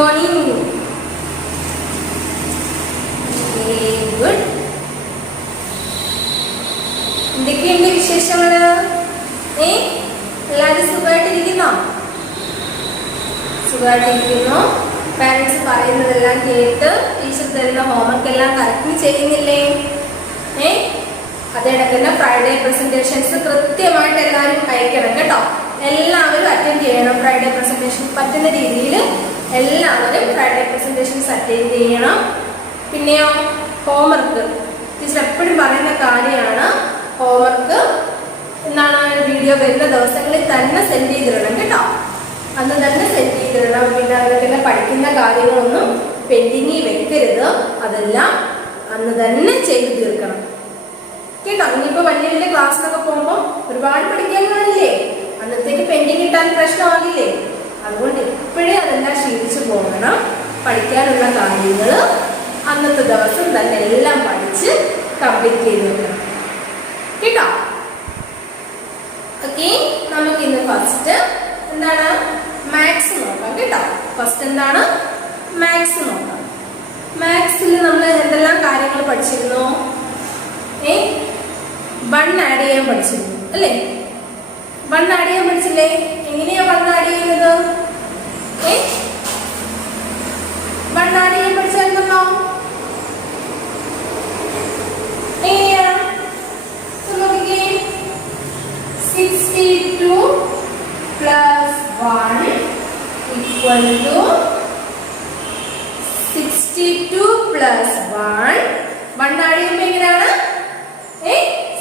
morning. Very good. എന്തൊക്കെയുണ്ട് വിശേഷങ്ങൾ? എല്ലാവരും സുഖമായിട്ടിരിക്കുന്നോ? സുഖമായിട്ടിരിക്കുന്നു. പാരൻസ് പറയുന്നതെല്ലാം കേട്ട് ടീച്ചർ തരുന്ന ഹോംവർക്ക് എല്ലാം കറക്റ്റ് ചെയ്യുന്നില്ലേ? അതേടൊക്കെ തന്നെ ഫ്രൈഡേ പ്രസന്റേഷൻസ് കൃത്യമായിട്ട് എല്ലാവരും അയക്കണം കേട്ടോ. എല്ലാവരും അറ്റൻഡ് ചെയ്യണം. ഫ്രൈഡേ പ്രസന്റേഷൻ പറ്റുന്ന രീതിയിൽ എല്ലാവരും ഫ്രൈഡേ പ്രസന്റേഷൻസ് അറ്റൻഡ് ചെയ്യണം. പിന്നെയോ ഹോംവർക്ക് ടീച്ചർ എപ്പോഴും പറയുന്ന കാര്യമാണ്. ഹോംവർക്ക് എന്താണ് വീഡിയോ വരുന്ന ദിവസങ്ങളിൽ തന്നെ സെൻഡ് ചെയ്തിടണം കേട്ടോ. അന്ന് തന്നെ സെൻഡ് ചെയ്തിടണം. പിന്നെ അതിലൊക്കെ പഠിക്കുന്ന കാര്യങ്ങളൊന്നും പെൻഡിങ്ങിൽ വെക്കരുത്. അതെല്ലാം അന്ന് തന്നെ ചെയ്തു തീർക്കണം കേട്ടോ. ഇനിയിപ്പോൾ വലിയ വലിയ ക്ലാസ്സിലൊക്കെ പോകുമ്പോൾ ഒരുപാട് പഠിക്കാൻ കാണില്ലേ, അന്നത്തേക്ക് പെൻഡിങ് കിട്ടാൻ പ്രശ്നമാകില്ലേ. അതുകൊണ്ട് ഇപ്പോഴേ അതെല്ലാം ശീലിച്ചു പോകണം. പഠിക്കാനുള്ള കാര്യങ്ങൾ അന്നത്തെ ദിവസം തന്നെ എല്ലാം പഠിച്ച് കംപ്ലീറ്റ് ചെയ്ത് വെക്കണം കേട്ടോ. ഓക്കെ, നമുക്ക് ഇന്ന് ഫസ്റ്റ് എന്താണ് മാത്സ് നോക്കാം കേട്ടോ. ഫസ്റ്റ് എന്താണ് മാത്സ് നോക്കാം. മാത്സിൽ നമ്മൾ എന്തെല്ലാം കാര്യങ്ങൾ പഠിച്ചിരുന്നു? 1 ആഡ് ചെയ്യാൻ പഠിച്ചിരുന്നു അല്ലേ? 1 ആഡ് ചെയ്യാൻ പഠിച്ചില്ലേ? എങ്ങനെയാ 1 ആഡ് ചെയ്യുന്നത്? 1 ആഡ് ചെയ്യാൻ പഠിച്ചായിരുന്നല്ലോ. എങ്ങനെയാ? 62 plus 1 equal to 62 plus 1. 1 add ചെയ്യുമ്പോൾ എങ്ങനെയാണ്?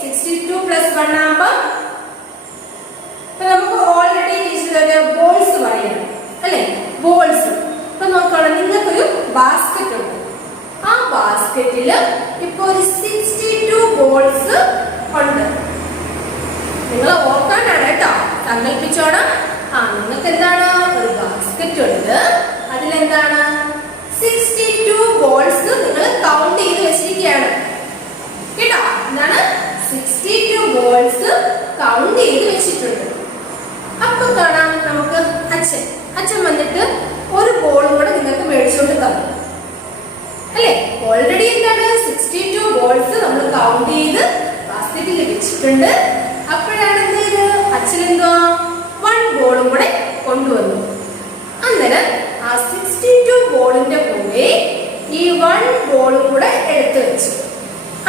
62 plus 1 ആകുമ്പോൾ നമുക്ക് ഓൾറെഡി ടീച്ചർ ബോൾസ് പറയണം അല്ലേ? ബോൾസ് ഇപ്പൊ നോക്കണം. നിങ്ങൾക്കൊരു ബാസ്കറ്റ് ഉണ്ട്. ആ ബാസ്കറ്റിൽ ഇപ്പൊ ഒരു 62 ബോൾസ് ഉണ്ട്. നിങ്ങൾ ഓർക്കാനാണ് കേട്ടോ, സങ്കല്പിച്ചോണം. നിങ്ങൾക്ക് എന്താണ് ഒരു ബാസ്കറ്റ് ഉണ്ട്. അതിലെന്താണ് 62 ബോൾസ് നിങ്ങൾ കൗണ്ട് ചെയ്ത് വെച്ചിരിക്കുകയാണ് കേട്ടോ. എന്താണ് 62 ബോൾസ് കൗണ്ട് ചെയ്ത് വെച്ചിട്ടുണ്ട്. അപ്പൊ കാണാം നമുക്ക് അച്ഛൻ വന്നിട്ട് ഒരു ബോളും കൂടെ നിങ്ങൾക്ക് മേടിച്ചോണ്ട് തന്നു അല്ലേ? ഓൾറെഡി എന്താണ് 62 ബോൾസ് നമ്മൾ കൗണ്ട് ചെയ്ത് ബാസ്കറ്റിൽ വെച്ചിട്ടുണ്ട്. അപ്പോഴാണ് എന്ത് ചെയ്ത് അച്ഛൻ എന്തോ 1 ബോളും കൂടെ കൊണ്ടുവന്നു. അന്നേരം ആ 62 ബോളിന്റെ കൂടെ ഈ 1 ബോളും കൂടെ എടുത്തു വെച്ചു.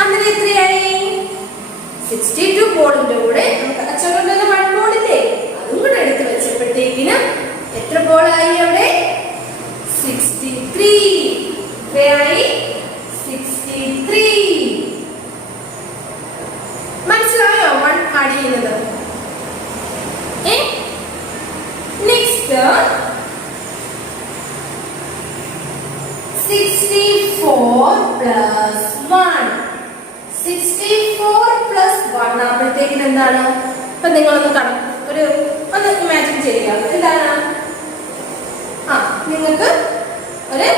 അന്നേരം എത്രയായി? 62 ബോളിന്റെ കൂടെ നമുക്ക് അച്ഛൻ കൊണ്ടുവന്ന 1 ബോളില്ലേ, അതും കൂടെ എടുത്തു വെച്ചപ്പോഴത്തേക്കിന് എത്ര ബോളായി അവിടെ? 63. എത്രയായി? 63. മനസ്സിലായോ 1 ആഡ് ചെയ്യുന്നത്? Next 64 plus 1. 64 plus 1 ആകുമ്പോഴത്തേക്കിന് എന്താണ്? ഇപ്പൊ നിങ്ങളൊന്ന് ഒന്ന് ഇമാജിൻ ചെയ്യുക. എന്താണ്? നിങ്ങൾക്ക് ഒരു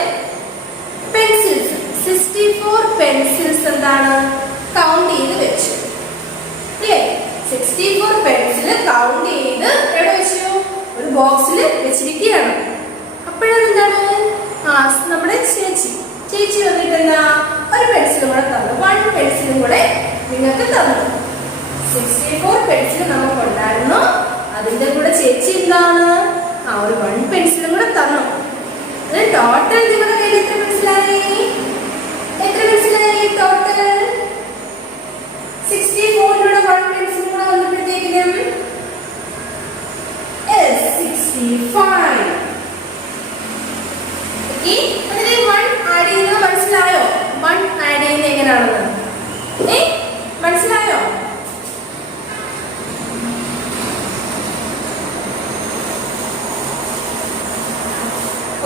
പെൻസിൽസ് 64 പെൻസിൽസ് എന്താണ് കൗണ്ട് ചെയ്ത് വെച്ചു അല്ലേ? 64 പെൻസിൽ കൗണ്ട് ചെയ്ത് എവിടെ വെച്ചു? ഒരു ബോക്സിൽ വെച്ചിരിക്കുകയാണ്. അപ്പോഴാണ് എന്താണ് നമ്മുടെ ചേച്ചി വന്നിട്ട് എന്താ ഒരു പെൻസിലും കൂടെ തന്നു. 1 പെൻസിലും കൂടെ നിങ്ങൾക്ക് തന്നു. 64 പെൻസിൽ നമുക്ക് ഉണ്ടായിരുന്നു. അതിന്റെ കൂടെ ചേച്ചി എന്താണ് ഒരു 1 പെൻസിലും കൂടെ തന്നു. ടോട്ടൽ നിങ്ങളുടെ കയ്യിൽ എത്ര പെൻസിലായി? ടോട്ടൽ 64 1 പെൻസിലും കൂടെ വന്നപ്പോഴത്തേക്കിനും 65. അതിന് 1 ആഡ് ചെയ്യുന്നത് മനസ്സിലായോ? 1 ആഡ് ചെയ്യുന്നത് എങ്ങനെയാണെന്ന് മനസ്സിലായോ?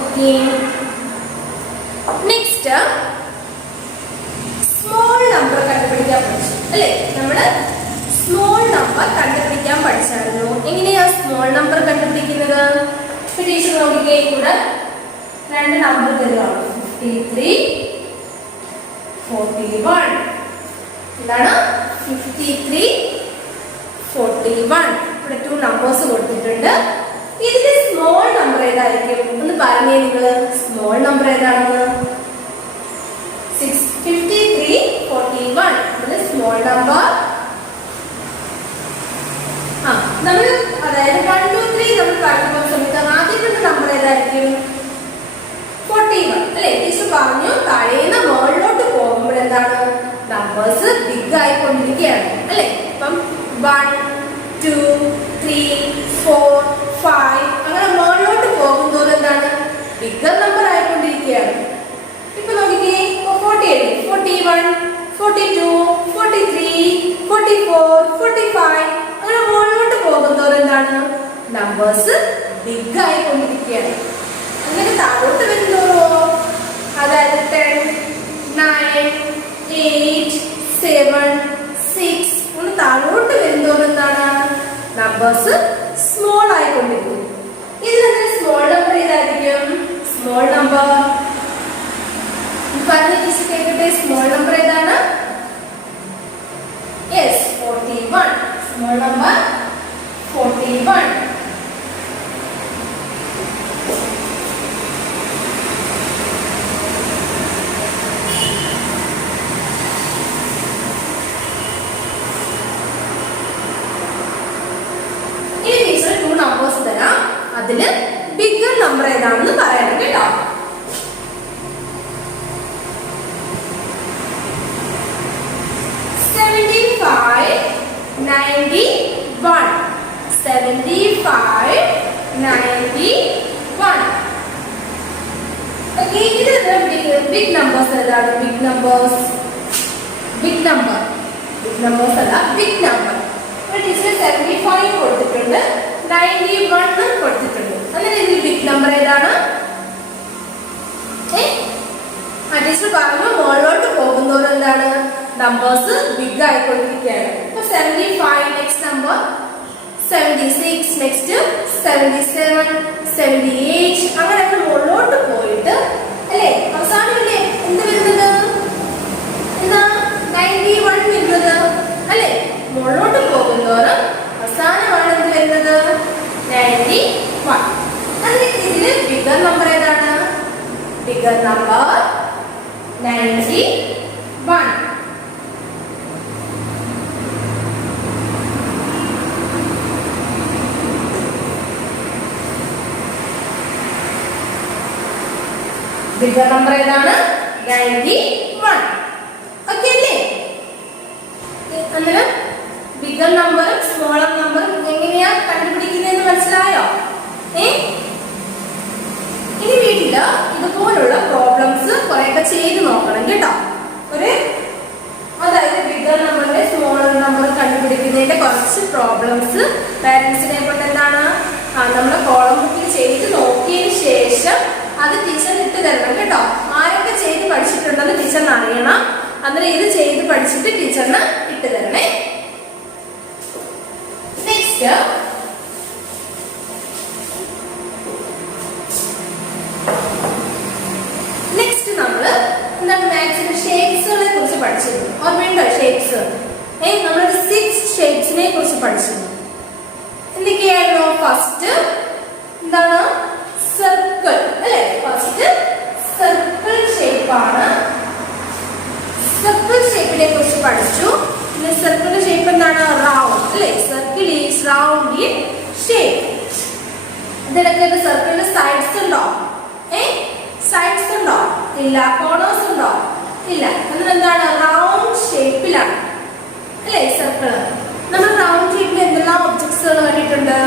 ഓക്കെ, നെക്സ്റ്റ് സ്മോൾ നമ്പർ കണ്ടുപിടിക്കാൻ പഠിച്ചു അല്ലേ? നമ്മള് സ്മോൾ നമ്പർ കണ്ടുപിടിക്കാൻ പഠിച്ചായിരുന്നു. എങ്ങനെയാ സ്മോൾ നമ്പർ കണ്ടുപിടിക്കുന്നത്? ടീച്ചർ നോക്കിക്കേ, കൂടെ 2 നമ്പർ തരുവാണ്. 53, 41. എന്താണ് 53, 41. ഇവിടെ 2 നമ്പേഴ്സ് കൊടുത്തിട്ടുണ്ട്. ഇതിന്റെ സ്മോൾ നമ്പർ ഏതായിരിക്കും ഒന്ന് പറഞ്ഞേ നിങ്ങള്. സ്മോൾ നമ്പർ ഏതാണെന്ന്? 53, 41. അതിന്റെ സ്മോൾ നമ്പർ നമ്മൾ അതായത് 1, 2, 3 നമ്മൾ പറയുമ്പോൾ സമയത്ത് ആദ്യത്തെ നമ്പർ ഏതായിരിക്കും? 41 അല്ലെ? ടീച്ചർ പറഞ്ഞു താഴേന്ന് മുകളിലോട്ട് പോകുമ്പോൾ എന്താണ് നമ്പേഴ്സ് ബിഗ് ആയിക്കൊണ്ടിരിക്കുകയാണ് അല്ലെ? അപ്പം 1, 2, 3, 4, 5 അങ്ങനെ മുകളിലോട്ട് പോകുമ്പോൾ എന്താണ് ബിഗർ നമ്പർ ആയിക്കൊണ്ടിരിക്കുകയാണ്. ഇപ്പൊ നോക്കിക്കേ 48, 41, 42, 43, 44, 45 അങ്ങനെ മുകളിലോട്ട് പോകുമ്പോൾ എന്താണ് നമ്പേഴ്സ് ബിഗ് ആയിക്കൊണ്ടിരിക്കുകയാണ്. അങ്ങനെ താഴോട്ട് വരുന്നോളോ അതായത് 10, 9, 8, 7, 6 അങ്ങനെ താഴോട്ട് വരുന്നോളം എന്താണ് നമ്പേഴ്സ് സ്മോൾ ആയിക്കൊണ്ടിരിക്കും. ഇതിൽ സ്മോൾ നമ്പർ ഏതായിരിക്കും? സ്മോൾ നമ്പർ പറഞ്ഞ ടീച്ചർ കേൾക്കട്ടെ. സ്മോൾ നമ്പർ ഏതാണ്? യെസ് 41. Small number 41. ഇനി ടീച്ചർ 2 നമ്പേഴ്സ് തരാം. അതില് ബിഗർ നമ്പർ ഏതാണെന്ന് പറയണം കേട്ടോ. 75, 91. 75, 91. Okay, ഇത് ബിഗ് നമ്പേഴ്സ് ഏതാണ്? ബിഗ് നമ്പേഴ്സ് ബിഗ് നമ്പേഴ്സ് അല്ല ബിഗ് നമ്പർ. ടീച്ചർ 75 കൊടുത്തിട്ടുണ്ട്, 91 കൊടുത്തിട്ടുണ്ട്. അങ്ങനെ ഇതിൽ ബിഗ് നമ്പർ ഏതാണ്? ടീച്ചർ പറഞ്ഞു മുകളിലോട്ട് പോകുന്നതോടെ എന്താണ് നമ്പേഴ്സ് ബിഗ് ആയിക്കൊണ്ടിരിക്കുകയാണ്. ഇപ്പൊ 75 നെക്സ്റ്റ് നമ്പർ, 76 നെക്സ്റ്റ് 77, 78 അങ്ങനെ മുകളിലോട്ട് പോയിട്ട് അല്ലെ അവസാനം അല്ലേ എന്ത് വരുന്നത്? എന്താ 91 വരുന്നത് അല്ലെ? മുകളിലോട്ട് പോകുന്നതോറും അവസാനമാണ് എന്ത് വരുന്നത്? 91. അതിന് ഇതില് ബിഗർ നമ്പർ ഏതാണ്? Bigger number 91. ബിഗർ നമ്പർ ഏതാണ്? 91. ഓക്കെ അല്ലേ? അങ്ങനെ ബിഗർ നമ്പറും സ്മോളർ നമ്പറും എങ്ങനെയാ കണ്ടുപിടിക്കുന്നതെന്ന് മനസ്സിലായോ? ഇനി വീട്ടില് ഇതുപോലുള്ള പ്രോബ്ലംസ് കുറെയൊക്കെ ചെയ്ത് നോക്കണം കേട്ടോ. അതായത് ബിഗർ നമ്പറിന്റെ സ്മോളർ നമ്പർ കണ്ടുപിടിക്കുന്നതിന്റെ കുറച്ച് പ്രോബ്ലംസ് പാരന്റ്സിനെ കൊണ്ട് എന്താണ് നമ്മുടെ കോളം ബുക്കിൽ ചെയ്ത് നോക്കിയതിന് ശേഷം അത് ടീച്ചർ ഇട്ട് തരണം കേട്ടോ. ആരൊക്കെ ചെയ്ത് പഠിച്ചിട്ടുണ്ടെന്ന് ടീച്ചറിന് അറിയണം. അന്നേരം ഇത് ചെയ്ത് പഠിച്ചിട്ട് ടീച്ചറിന് ഇട്ട് തരണേ. നെക്സ്റ്റ് നമ്മള് എന്താണ് മാത്സിന്റെ ഷേപ്സുകളെ കുറിച്ച് പഠിച്ചിരുന്നു. ഓർമ്മയുണ്ടോ ഷേപ്സ്? നമ്മളൊരു 6 ഷേപ്സിനെ കുറിച്ച് പഠിച്ചിരുന്നു. എന്തൊക്കെയായിരുന്നു? ഫസ്റ്റ് എന്താണ്? സർക്കിൾ അല്ലെ? ഫസ്റ്റ് സർക്കിൾ ഷേപ്പാണ്. സർക്കിൾ ഷേപ്പിനെ കുറിച്ച് പഠിച്ചു. പിന്നെ സർക്കിളിന്റെ ഷേപ്പ് എന്താണ്? റൗണ്ട് അല്ലെ? Circle is round in shape. ഇതിലൊക്കെ സർക്കിളിന്റെ സൈഡ്സ് ഉണ്ടോ? സൈഡ്സ് ഉണ്ടോ? ഇല്ല. കോർണേഴ്സ് ഉണ്ടോ? ഇല്ല. എന്നിട്ട് എന്താണ്? റൗണ്ട് ഷേപ്പിലാണ് അല്ലെ സർക്കിള്. നമ്മൾ റൗണ്ട് ഷേപ്പിൽ എന്തെല്ലാം ഒബ്ജക്ട്സുകൾ കണ്ടിട്ടുണ്ട്?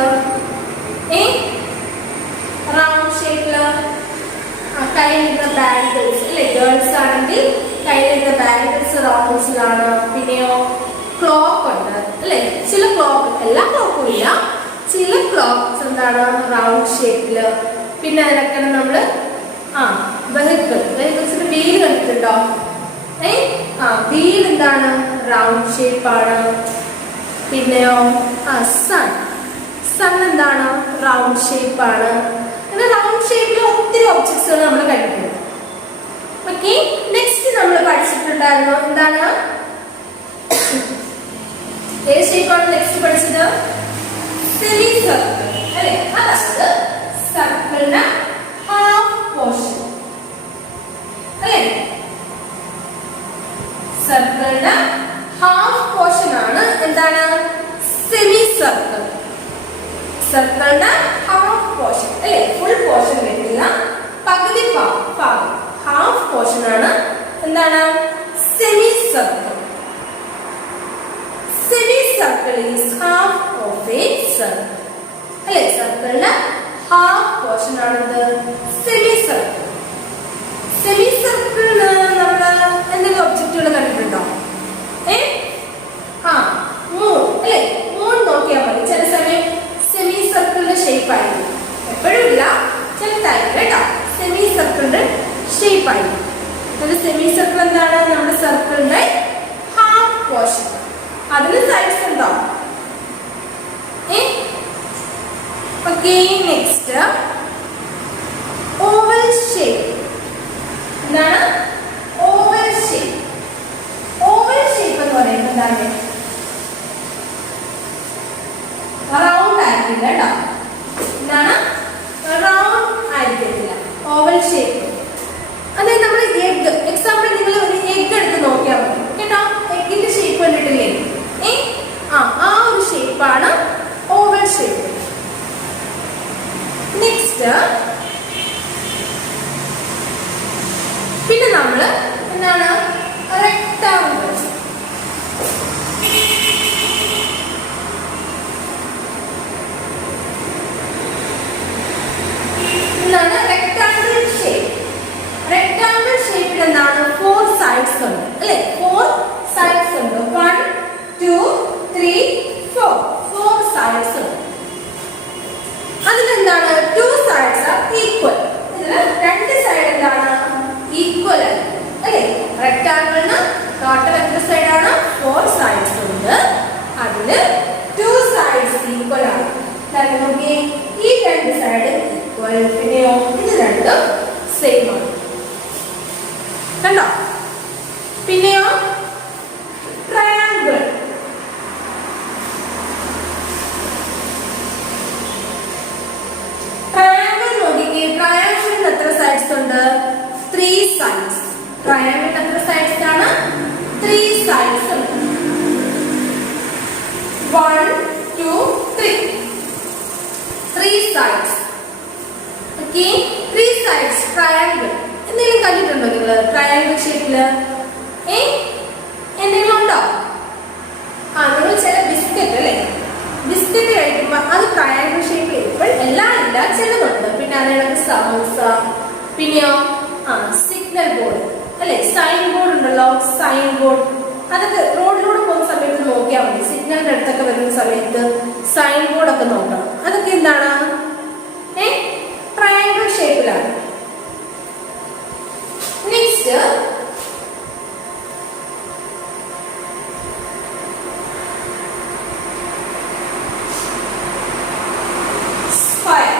റൗണ്ട് ഷേപ്പില് കയ്യിലിരുന്ന ബാഗിൾസ് അല്ലെ? ഗേൾസ് ആണെങ്കിൽ കയ്യിലിരുന്ന ബാഗിൾസ് റൗണ്ട്സിലാണ്. പിന്നെയോ ക്ലോക്ക് ഉണ്ട് അല്ലെ? ചില ക്ലോക്ക്, എല്ലാ ക്ലോക്കും ഇല്ല, ചില ക്ലോക്ക്സ് എന്താണ് റൗണ്ട് ഷേപ്പില്. പിന്നെ അതിനൊക്കെ നമ്മള് വെഹിക്കിൾസിന്റെ വീൽ കണ്ടിട്ടുണ്ടോ? വീൽ എന്താണ്? റൗണ്ട് ഷേപ്പാണ്. പിന്നെയോ സൺ എന്താണ്? റൗണ്ട് ഷേപ്പാണ്. അങ്ങനെ റൗണ്ട് ഷേപ്പിൽ ഒത്തിരി ഒബ്ജക്ട്സുകൾ നമ്മൾ കണ്ടിട്ടുണ്ട്. ഓക്കെ, നെക്സ്റ്റ് നമ്മൾ പഠിച്ചിട്ടുണ്ടായിരുന്നു എന്താണ്? ഏത് ഷേപ്പാണ് നെക്സ്റ്റ് പഠിച്ചത്? സെമി സർക്കിൾ അല്ലെ? അതായത് സർക്കിളിന്റെ ഹാഫ് പോർഷൻ അല്ലേ, ഫുൾ പോർഷൻ വരില്ല, പകുതി ഭാഗം ഹാഫ് പോർഷൻ ആണ് എന്താണ് semi circle. Semi circle is half of A circle അല്ലേ, സർക്കിളിന്റെ ഹാഫ് പോർഷൻ ആണത് സെമി സർക്കിൾ. സെമി സർക്കിളിന് നമ്മള് എന്തെങ്കിലും ഒബ്ജക്റ്റുകൾ കണ്ടിട്ടുണ്ടോ? മൂൺ അല്ലേ, മൂൺ നോക്കിയാൽ മതി. ചില സമയം സെമി സർക്കിളിന്റെ ഷേപ്പ് ആയിരിക്കും, എപ്പോഴും ഇല്ല, ചില ടൈം കേട്ടോ സെമി സർക്കിളിന്റെ ഷേപ്പ് ആയിരിക്കും. സെമി സർക്കിൾ എന്താണ്? നമ്മുടെ സർക്കിളിന്റെ ഹാഫ് പോർഷൻ. അതിന് സൈഡ്സ് ഉണ്ടോ? Okay, next oval shape. എന്താണ് ഓവൽ ഷേപ്പ്? ഓവൽ ഷേപ്പ് എന്ന് പറയുന്നത് എന്താണ്? റൗണ്ട് ആയിരിക്കില്ല കേട്ടോ. എന്താണ്? റൗണ്ട് ആയിരിക്കത്തില്ല, ഓവൽ ഷേപ്പ്. അതായത് നമ്മൾ എഗ്, എക്സാമ്പിൾ നിങ്ങൾ ഒരു എഗ് എടുത്ത് നോക്കിയാൽ മതി കേട്ടോ. എഗിന്റെ ഷേപ്പ് കണ്ടിട്ടില്ലേ? ആ ഒരു ഷേപ്പാണ് ഓവൽ ഷേപ്പ്. നെക്സ്റ്റ് പിന്നെ നമ്മൾ എന്താണ് റെക്ടാങ്കിൾ. എന്താണ് റെക്ടാങ്കിൾ ഷേപ്പ്? റെക്ടാങ്കിൾ ഷേപ്പിൽ എന്താണ് 4 സൈഡ്സ് ഉണ്ട് അല്ലേ, 4 സൈഡ്സ് ഉണ്ട്. 1 2 3 4 സൈഡ്സ് ഉണ്ട്. അതിലെന്താണ് 2 സൈഡ്സ് ആർ ഈക്വൽ. ഇതില് 2 സൈഡ് എന്താണ് ഈക്വൽ അല്ലേ. റെക്ടാങ്കിളിന് ടോട്ടൽ എത്ര സൈഡാണ്? 4 സൈഡ്സ് ഉണ്ട്. അതില് 2 സൈഡ്സ് ഈക്വൽ ആണ്. നോക്കിയേ, ഈ 2 സൈഡ് ഈക്വൽ, പിന്നെയോ ഇത് രണ്ടും സെയിം ആണ് കണ്ടോ. പിന്നെയോ ട്രയാങ്കിൾ. ട്രയാങ്കിൾ നോക്കിക്കേ, ട്രയാങ്കിളിന് എത്ര സൈഡ്സ് ഉണ്ട്? 3 സൈഡ്സ്. ട്രയാങ്കിളിന് എത്ര സൈഡ്സ് ആണ്? 3 സൈഡ്സ് ഉണ്ട്. 1 2 3 സൈഡ്സ്. Okay, 3 sides triangle. എന്തെങ്കിലും കണ്ടിട്ടുണ്ടോ നിങ്ങൾ ട്രയാങ്കിൾ ഷേപ്പില്? എന്തെങ്കിലും ഉണ്ടോ? നിങ്ങൾ ചില ബിസ്ക്കറ്റ് അല്ലേ, ബിസ്ക്കറ്റ് കഴിക്കുമ്പോ അത് ട്രയാങ്കിൾ ഷേപ്പിൽ ഇപ്പോൾ എല്ലാം ഇല്ല, ചിലതുണ്ട്. പിന്നെ അതിനകത്ത് സമോസ, പിന്നെയോ സിഗ്നൽ ബോർഡ് അല്ലെ, സൈൻ ബോർഡ് ഉണ്ടല്ലോ, സൈൻ ബോർഡ്. അതൊക്കെ റോഡിലൂടെ പോകുന്ന സമയത്ത് നോക്കിയാൽ മതി. സിഗ്നലിന്റെ അടുത്തൊക്കെ വരുന്ന സമയത്ത് സൈൻ ബോർഡ് ഒക്കെ നോക്കണം. അതൊക്കെ എന്താണ് ട്രയാങ്കിൾ ഷേപ്പിലാണ്. Next square.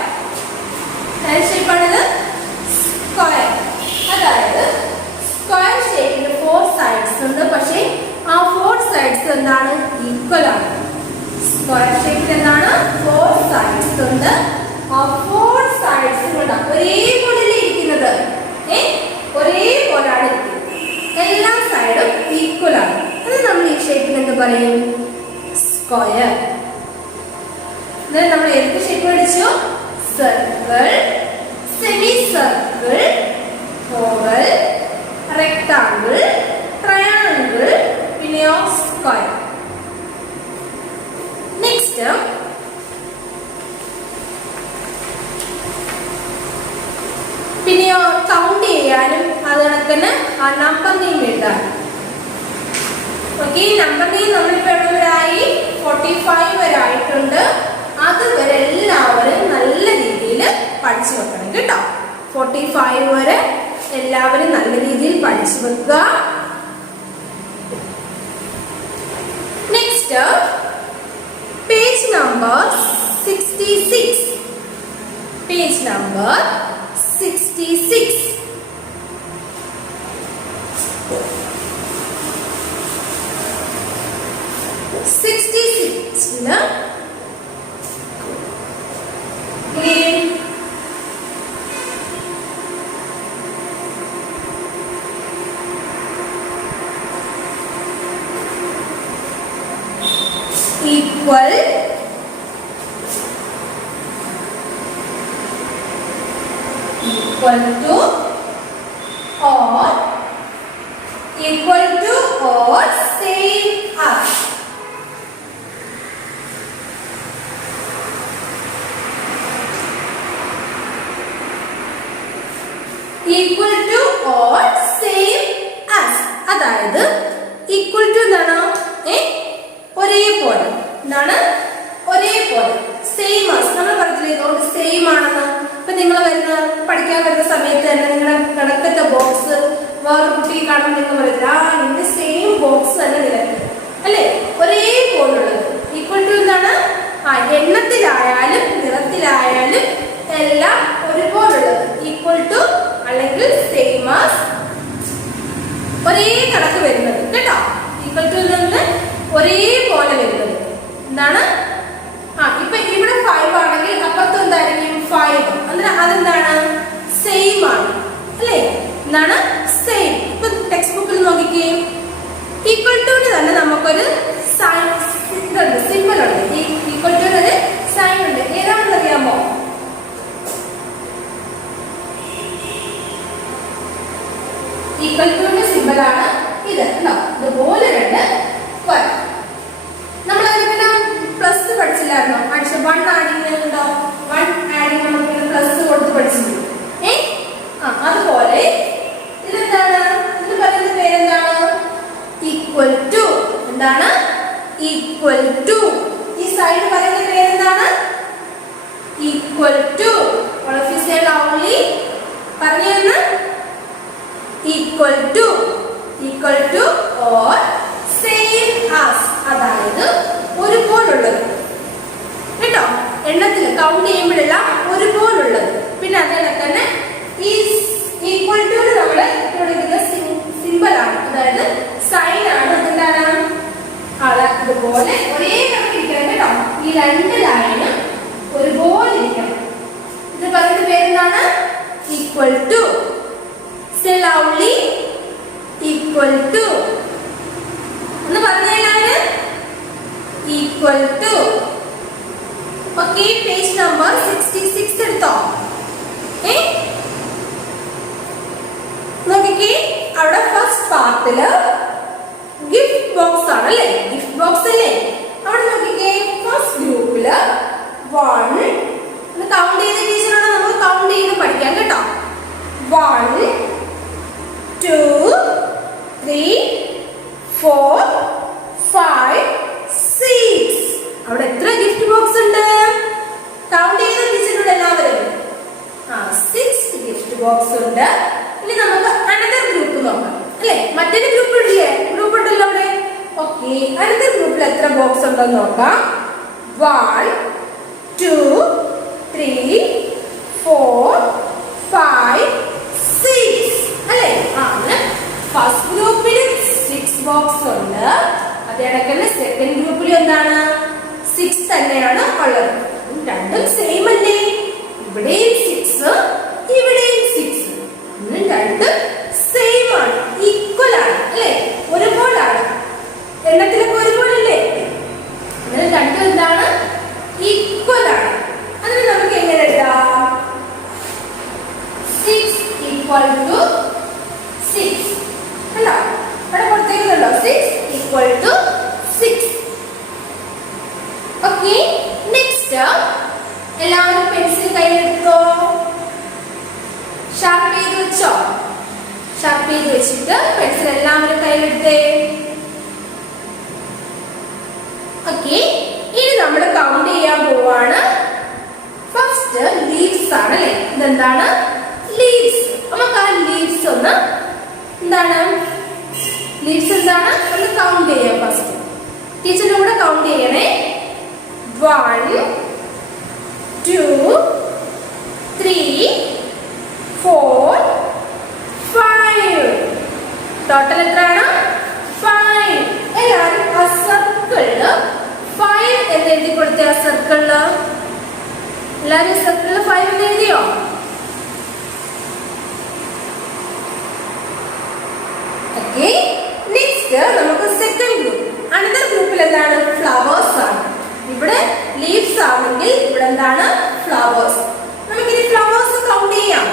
ഷേപ്പാണിത് സ്ക്വയർ. അതായത് സ്ക്വയർ ഷേപ്പിന് 4 സൈഡ്സ് ഉണ്ട്, പക്ഷേ ആ 4 സൈഡ്സ് എന്താണ് ഈക്വൽ ആണ്. സ്ക്വയർ ഷേപ്പിൽ എന്താണ് 4 സൈഡ്സ് ഉണ്ട്. ആ 4 സൈഡ്സ് കൊണ്ട് ഒരേപോലെ ഇരിക്കുന്നത്, ഒരേപോലാണ് ഇരിക്കുന്നത്, എല്ലാ സൈഡും ഈക്വൽ ആണ്. അത് നമ്മൾ ഈ ഷേപ്പിൽ എന്ത് പറയും? സ്ക്വയർ. നമ്മൾ എന്ത് ഷേപ്പ് പഠിച്ചു? Circle, semi circle, oval, rectangle, triangle, പിന്നെയോ സ്ക്വയർ. നെക്സ്റ്റ് പിന്നെയോ കൗണ്ട് ചെയ്യാനും അത് കണക്കിന് ആ നമ്പർ നെയിം എഴുതാനും. ഓക്കെ, നമ്പർ നെയിം നമ്മളിപ്പോ എഴുതാനായി 45 വരെ ആയിട്ടുണ്ട്. അതുവരെ എല്ലാവരും നല്ല രീതിയിൽ പഠിച്ചു വെക്കണം കേട്ടോ. 45 വരെ എല്ലാവരും നല്ല രീതിയിൽ പഠിച്ചു വെക്കുക. Next page number 66. Page number 66. 66 equal equal to or same as. Equal to or same as. അതായത് equal to എന്താണ്? ഒരേപോലെ. എന്താണ്? ഒരേപോലെ. Same as. നമ്മൾ പറഞ്ഞില്ലേ ഇതുകൊണ്ട് സെയിം ആണെന്ന്. ഇപ്പൊ നിങ്ങൾ പഠിക്കാൻ വരുന്ന സമയത്ത് തന്നെ നിങ്ങളുടെ കണക്കത്തെ ബോക്സ് വേറൊരു കുട്ടി കാണുമ്പോൾ നിങ്ങൾ പറയില്ല നിന്റെ സെയിം ബോക്സ് തന്നെ നിലനിൽക്കും അല്ലേ? ഒരേപോലുള്ളത്. ഈക്വൽ ടു എന്താണ്? എണ്ണത്തിലായാലും നിറത്തിലായാലും എല്ലാം ഒരുപോലുള്ളത്. ഈക്വൽ ടു അല്ലെങ്കിൽ സെയിം ആസ് ഒരേ കണക്ക് വരുന്നത് കേട്ടോ. ഈക്വൽ ടു നിന്ന് ഒരേപോലെ വരുന്നത് എന്താണ്? ഇപ്പൊ ഇവിടെ 5 ആണെങ്കിൽ അപ്പുറത്ത് എന്തായിരിക്കും 5. അതെന്താണ്? സെയിം ആണ് അല്ലേ? എന്താണ്? സെയിം. ഇപ്പൊ ടെക്സ്റ്റ് ബുക്കിൽ നോക്കിക്കേ ഈക്വൽ ടു തന്നെ നമുക്കൊരു സിമ്പിൾ ഉണ്ട്. ഈക്വൽ ടു ഒരു സൈൻ ഉണ്ട്. ഏതാണെന്ന് അറിയാമോ? ഈക്വൽ ടു സിമ്പിൾ ആണ് ഇത്. ഇതുപോലെ രണ്ട് വരും. നമ്മൾ പ്ലസ് പഠിച്ചില്ലായിരുന്നോ? ആഴ്ച 1 ആഡിങ് ഉണ്ടോ? 1 ആഡിങ് നമുക്ക് പ്ലസ് കൊടുത്ത് പഠിച്ചിട്ടുണ്ട്. അതുപോലെ ഇതെന്താണ്? ഇത് പറയുന്ന പേരെന്താണ്? Equal to. എന്താണ്? Equal to. ഈ സൈഡ് പറയുന്ന പേരെന്താണ്? Equal to. ലൗഡ്ലി പറഞ്ഞു. Equal to. Equal to or same as. അതായത് ഒരുപോലുള്ളത് കേട്ടോ. എണ്ണത്തിൽ കൗണ്ട് ചെയ്യുമ്പോഴെല്ലാം ഒരുപോലുള്ളത്. പിന്നെ അതിനെ തന്നെ ഈ ഈക്വൽ ടു നമ്മൾ കൊടുക്കുന്ന സിമ്പിൾ ആണ്. അതായത് സൈൻ ആണ്. എന്താണ്? ഇതുപോലെ ഒരേ കണക്കിരിക്കണം കേട്ടോ. ഈ രണ്ട് ലൈനും ഒരുപോലെ ഇരിക്കണം. ഇത് പറയുന്ന പേരെന്താണ്? Equal to. Loudly equal to എന്ന് പറഞ്ഞാല് equal to. Okay, page number 66 എടുത്തോ. നോക്കിക്കേ, അവിടെ ഫസ്റ്റ് പാർട്ടില് ഗിഫ്റ്റ് ബോക്സ് ആണ് അല്ലേ? ഗിഫ്റ്റ് ബോക്സ് അല്ലേ? അവിടെ നോക്കിക്കേ, ഫസ്റ്റ് ഗ്രൂപ്പില് 1 കൗണ്ട് ചെയ്ത ടീച്ചറാണ്. നമുക്ക് കൗണ്ട് ചെയ്ത് പഠിക്കാം കേട്ടോ. 1 2 3 4 5 6. അവിടെ എത്ര ഗിഫ്റ്റ് ബോക്സ് ഉണ്ട്? കൗണ്ട് ചെയ്ത ടീച്ചറുടെ എല്ലാവരും 6 ഗിഫ്റ്റ് ബോക്സ് ഉണ്ട്. ഇനി നമുക്ക് അനദർ ഗ്രൂപ്പ് നോക്കാം അല്ലേ? മറ്റൊരു ഗ്രൂപ്പ് ഇല്ലേ? ഗ്രൂപ്പ് ഉണ്ടല്ലോ അവിടെ. ഓക്കെ, അനദർ ഗ്രൂപ്പിൽ എത്ര ബോക്സ് ഉണ്ടെന്ന് നോക്കാം. 1 2 3 4 5 6 അല്ലേ? ഫസ്റ്റ് ഗ്രൂപ്പിൽ 6 ബോക്സ് ഉണ്ട്. അതേടക്കന്നെ സെക്കൻഡ് ഗ്രൂപ്പിൽ എന്താണ്? 6 തന്നെയാണ് ഉള്ളത്. രണ്ടും സെയിം അല്ലേ? ഇവിടെയും 6 ഇവിടെയും 6. രണ്ടും സെയിം ആണ്. ഈക്വൽ ആണ് അല്ലേ? ഒരുപോലാണ്. എണ്ണത്തിലൊക്കെ ഒരുപോലല്ലേ? രണ്ടും എന്താണ്? ഈക്വൽ ആണ്. അതിന് നമുക്ക് എങ്ങനെ എഴുതാം? 6 ഈക്വൽ ടു 6 അല്ല, അവിടെ കൊടുത്തേക്കുന്നുണ്ടോ? 6 ഈക്വൽ ടു 6. ഓക്കെ, നെക്സ്റ്റ് എല്ലാവരും പെൻസിൽ കയ്യിലെടുത്തോ? ഷാർപ്പ് ചെയ്ത് വെച്ചോ? ഷാർപ്പ് ചെയ്ത് വെച്ചിട്ട് പെൻസിൽ എല്ലാവരും കയ്യിലെടുത്തേ. ഓക്കെ, ഇനി നമ്മൾ കൗണ്ട് ചെയ്യാൻ പോവാണ്. ഫസ്റ്റ് ലീവ്സ് ആണ് അല്ലേ? ഇതെന്താണ്? ലീവ്സ്. നമുക്ക് ആ ലീവ്സ് ഒന്ന് എന്താണ്? ലീവ്സ് എന്താണ്? ഒന്ന് കൗണ്ട് ചെയ്യാം. ഫസ്റ്റ് ടീച്ചറിന്റെ കൂടെ കൗണ്ട് ചെയ്യണേ. 1 2 3 4 5. ടോട്ടൽ എത്രയാണ്? 5. എല്ലാവരും ആ സർക്കിളില് 5 എന്ന് എഴുതി കൊടുത്തേ. ആ സർക്കിളില് എല്ലാവരും സർക്കിളില് 5 എന്ന് എഴുതിയോ? ഓക്കെ, നെക്സ്റ്റ് നമുക്ക് സെക്കൻഡ് ഗ്രൂപ്പ്. അനദർ ഗ്രൂപ്പിൽ എന്താണ്? ഫ്ലവേഴ്സ് ആണ്. ഇവിടെ ലീവ്സ് ആണെങ്കിൽ ഇവിടെ എന്താണ്? ഫ്ലവേഴ്സ്. നമുക്കിനി ഫ്ലവേഴ്സ് കൗണ്ട് ചെയ്യാം.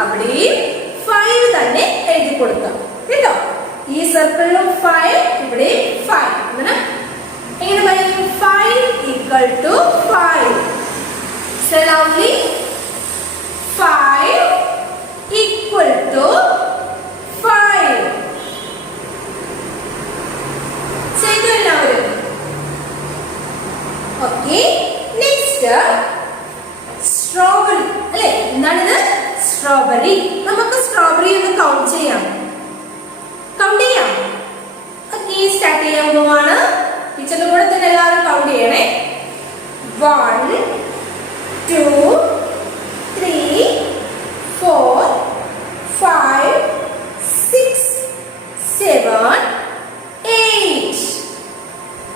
അവിടെയും 5 തന്നെ എഴുതി കൊടുക്കാം കേട്ടോ. ഈ സർക്കിളിലും 5, ഇവിടെയും 5. അങ്ങനെ എങ്ങനെ പറയും? 5 equal to 5. Say loudly. 5 equal to 5. ചെയ്തു എല്ലാവരും? ഓക്കെ. നെക്സ്റ്റ് സ്ട്രോബെറി അല്ലേ? എന്താണിത്? സ്ട്രോബെറി. നമുക്ക് സ്ട്രോബെറി ഒന്ന് കൗണ്ട് ചെയ്യാം. കൗണ്ട് ചെയ്യാം. ഓക്കെ, സ്റ്റാർട്ട് ചെയ്യാൻ പോവാണ്. ടീച്ചറിന്റെ കൂടെ തന്നെ എല്ലാവരും കൗണ്ട് ചെയ്യണേ. 1 2 3 4 5 6 7 8.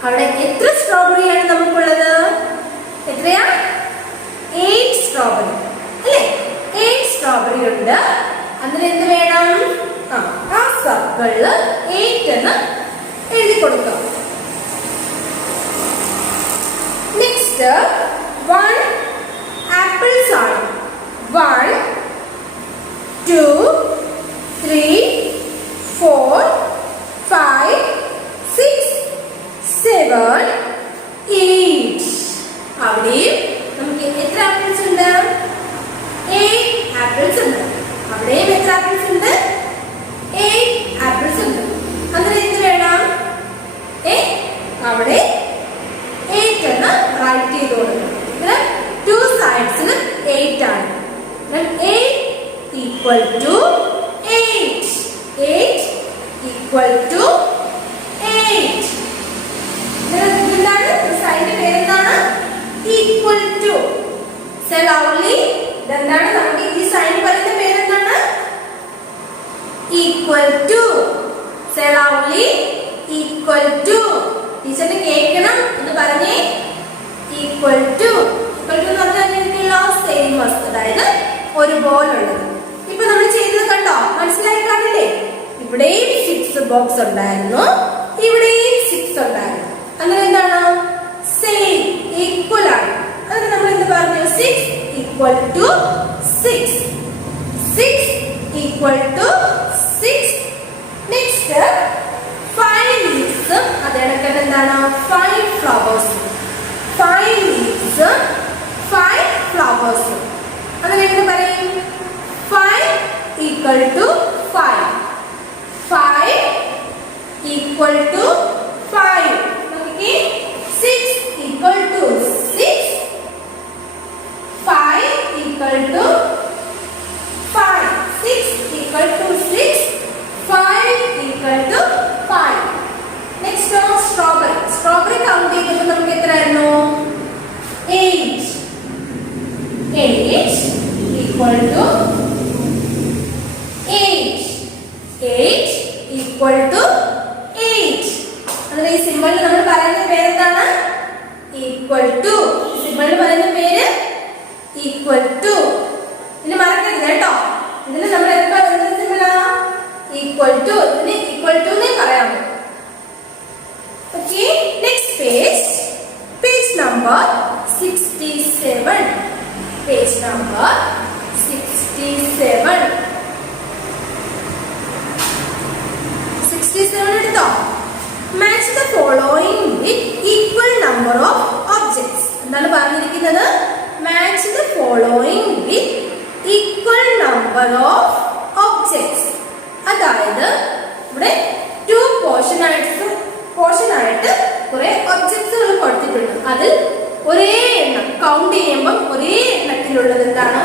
അവിടെ എത്ര സ്ട്രോബെറിയാണ് നമുക്കുള്ളത്? എത്രയാ? 8 സ്ട്രോബെറി അല്ലേ? 8 സ്ട്രോബെറി ഉണ്ട്. അതിന് എന്ത് വേണം? ആ സർക്കിളില് 8 എന്ന് എഴുതി കൊടുക്കാം. നെക്സ്റ്റ് 1 ആപ്പിൾസ് ആണ്. 1 2 3 4 5 6 7 8. അവിടെയും നമുക്ക് എത്ര ആപ്പിൾസ് ഉണ്ട്? 8 ആപ്പിൾസ് ഉണ്ട്. അവിടെയും എത്ര ആപ്പിൾസ് ഉണ്ട്? 8 ആപ്പിൾസ് ഉണ്ട്. അങ്ങനെ എന്ത് വേണം? അവിടെ 8 എന്ന് റൈറ്റ് ചെയ്ത് കൊടുക്കണം. ഇതിന് 2 സൈഡ്സിൽ 8 ആണ്. 8 equal to 8. 8 equal to 8. എന്താണ് സൈഡിന്റെ പേരെന്താണ്? Equal to. Say loudly. ഇതെന്താണ്? നമുക്ക് ഈ സൈൻ പറയുന്ന പേരെന്താണ്? Equal to. Say loudly. Equal to. ടീച്ചറിന് കേൾക്കണം എന്ന് പറഞ്ഞേ. Equal to. ഈക്വൽ ടു എന്ന് പറഞ്ഞാൽ സെയിം വസ്തു, അതായത് ഒരുപോലുള്ളത്. ഇപ്പൊ നമ്മൾ ചെയ്തത് കണ്ടോ? മനസ്സിലായി കാണില്ലേ? ഇവിടെയും 6 ബോക്സ് ഉണ്ടായിരുന്നു, ഇവിടെയും 6 ഉണ്ടായിരുന്നു. അങ്ങനെ എന്താണ്? സെയിം, ഈക്വൽ ആണ്. അതിന് നമ്മൾ എന്ത് പറഞ്ഞു? 6 equal to 6. 6 equal to 6. Next 5 leaves. അതേടൊക്കെ എന്താണ്? 5 flowers. 5 leaves, 5 flowers. അതിന് എങ്ങനെ പറയും? 5 equal to 5. 5 equal to 5. Okay. 6 equal to 6. 5 equal to 5. 6 equal to 6. 5 equal to 5. Next one, strawberry. Strawberry count ചെയ്തപ്പോൾ നമുക്ക് എത്രയായിരുന്നു? 8. 8 equal to 8. 8 equal to 8. അതിന് ഈ സിംബലിൽ നമ്മൾ പറയുന്ന പേരെന്താണ്? Equal to. സിംബലിൽ പറയുന്ന പേര് ഈക്വൽ ടു. ഇനി മറക്കരുത് കേട്ടോ. ഇതിന് നമ്മൾ എപ്പോ എന്ത് സിംബലാ? Equal to. ഇതിന് ഈക്വൽ ടു എന്നേ പറയാമോ? Okay. Next page. Page number 67. Page number 67. 67 എടുത്തോ? Match the following with equal number of objects. എന്താണ് പറഞ്ഞിരിക്കുന്നത്? Match the following with equal number of objects. അതായത് ഇവിടെ 2 പോർഷൻ ആയിട്ട് കുറെ ഒബ്ജക്ട്സുകൾ കൊടുത്തിട്ടുണ്ട്. അതിൽ ഒരേ എണ്ണം കൗണ്ട് ചെയ്യുമ്പോൾ ഒരേ എണ്ണത്തിലുള്ളത് എന്താണ്?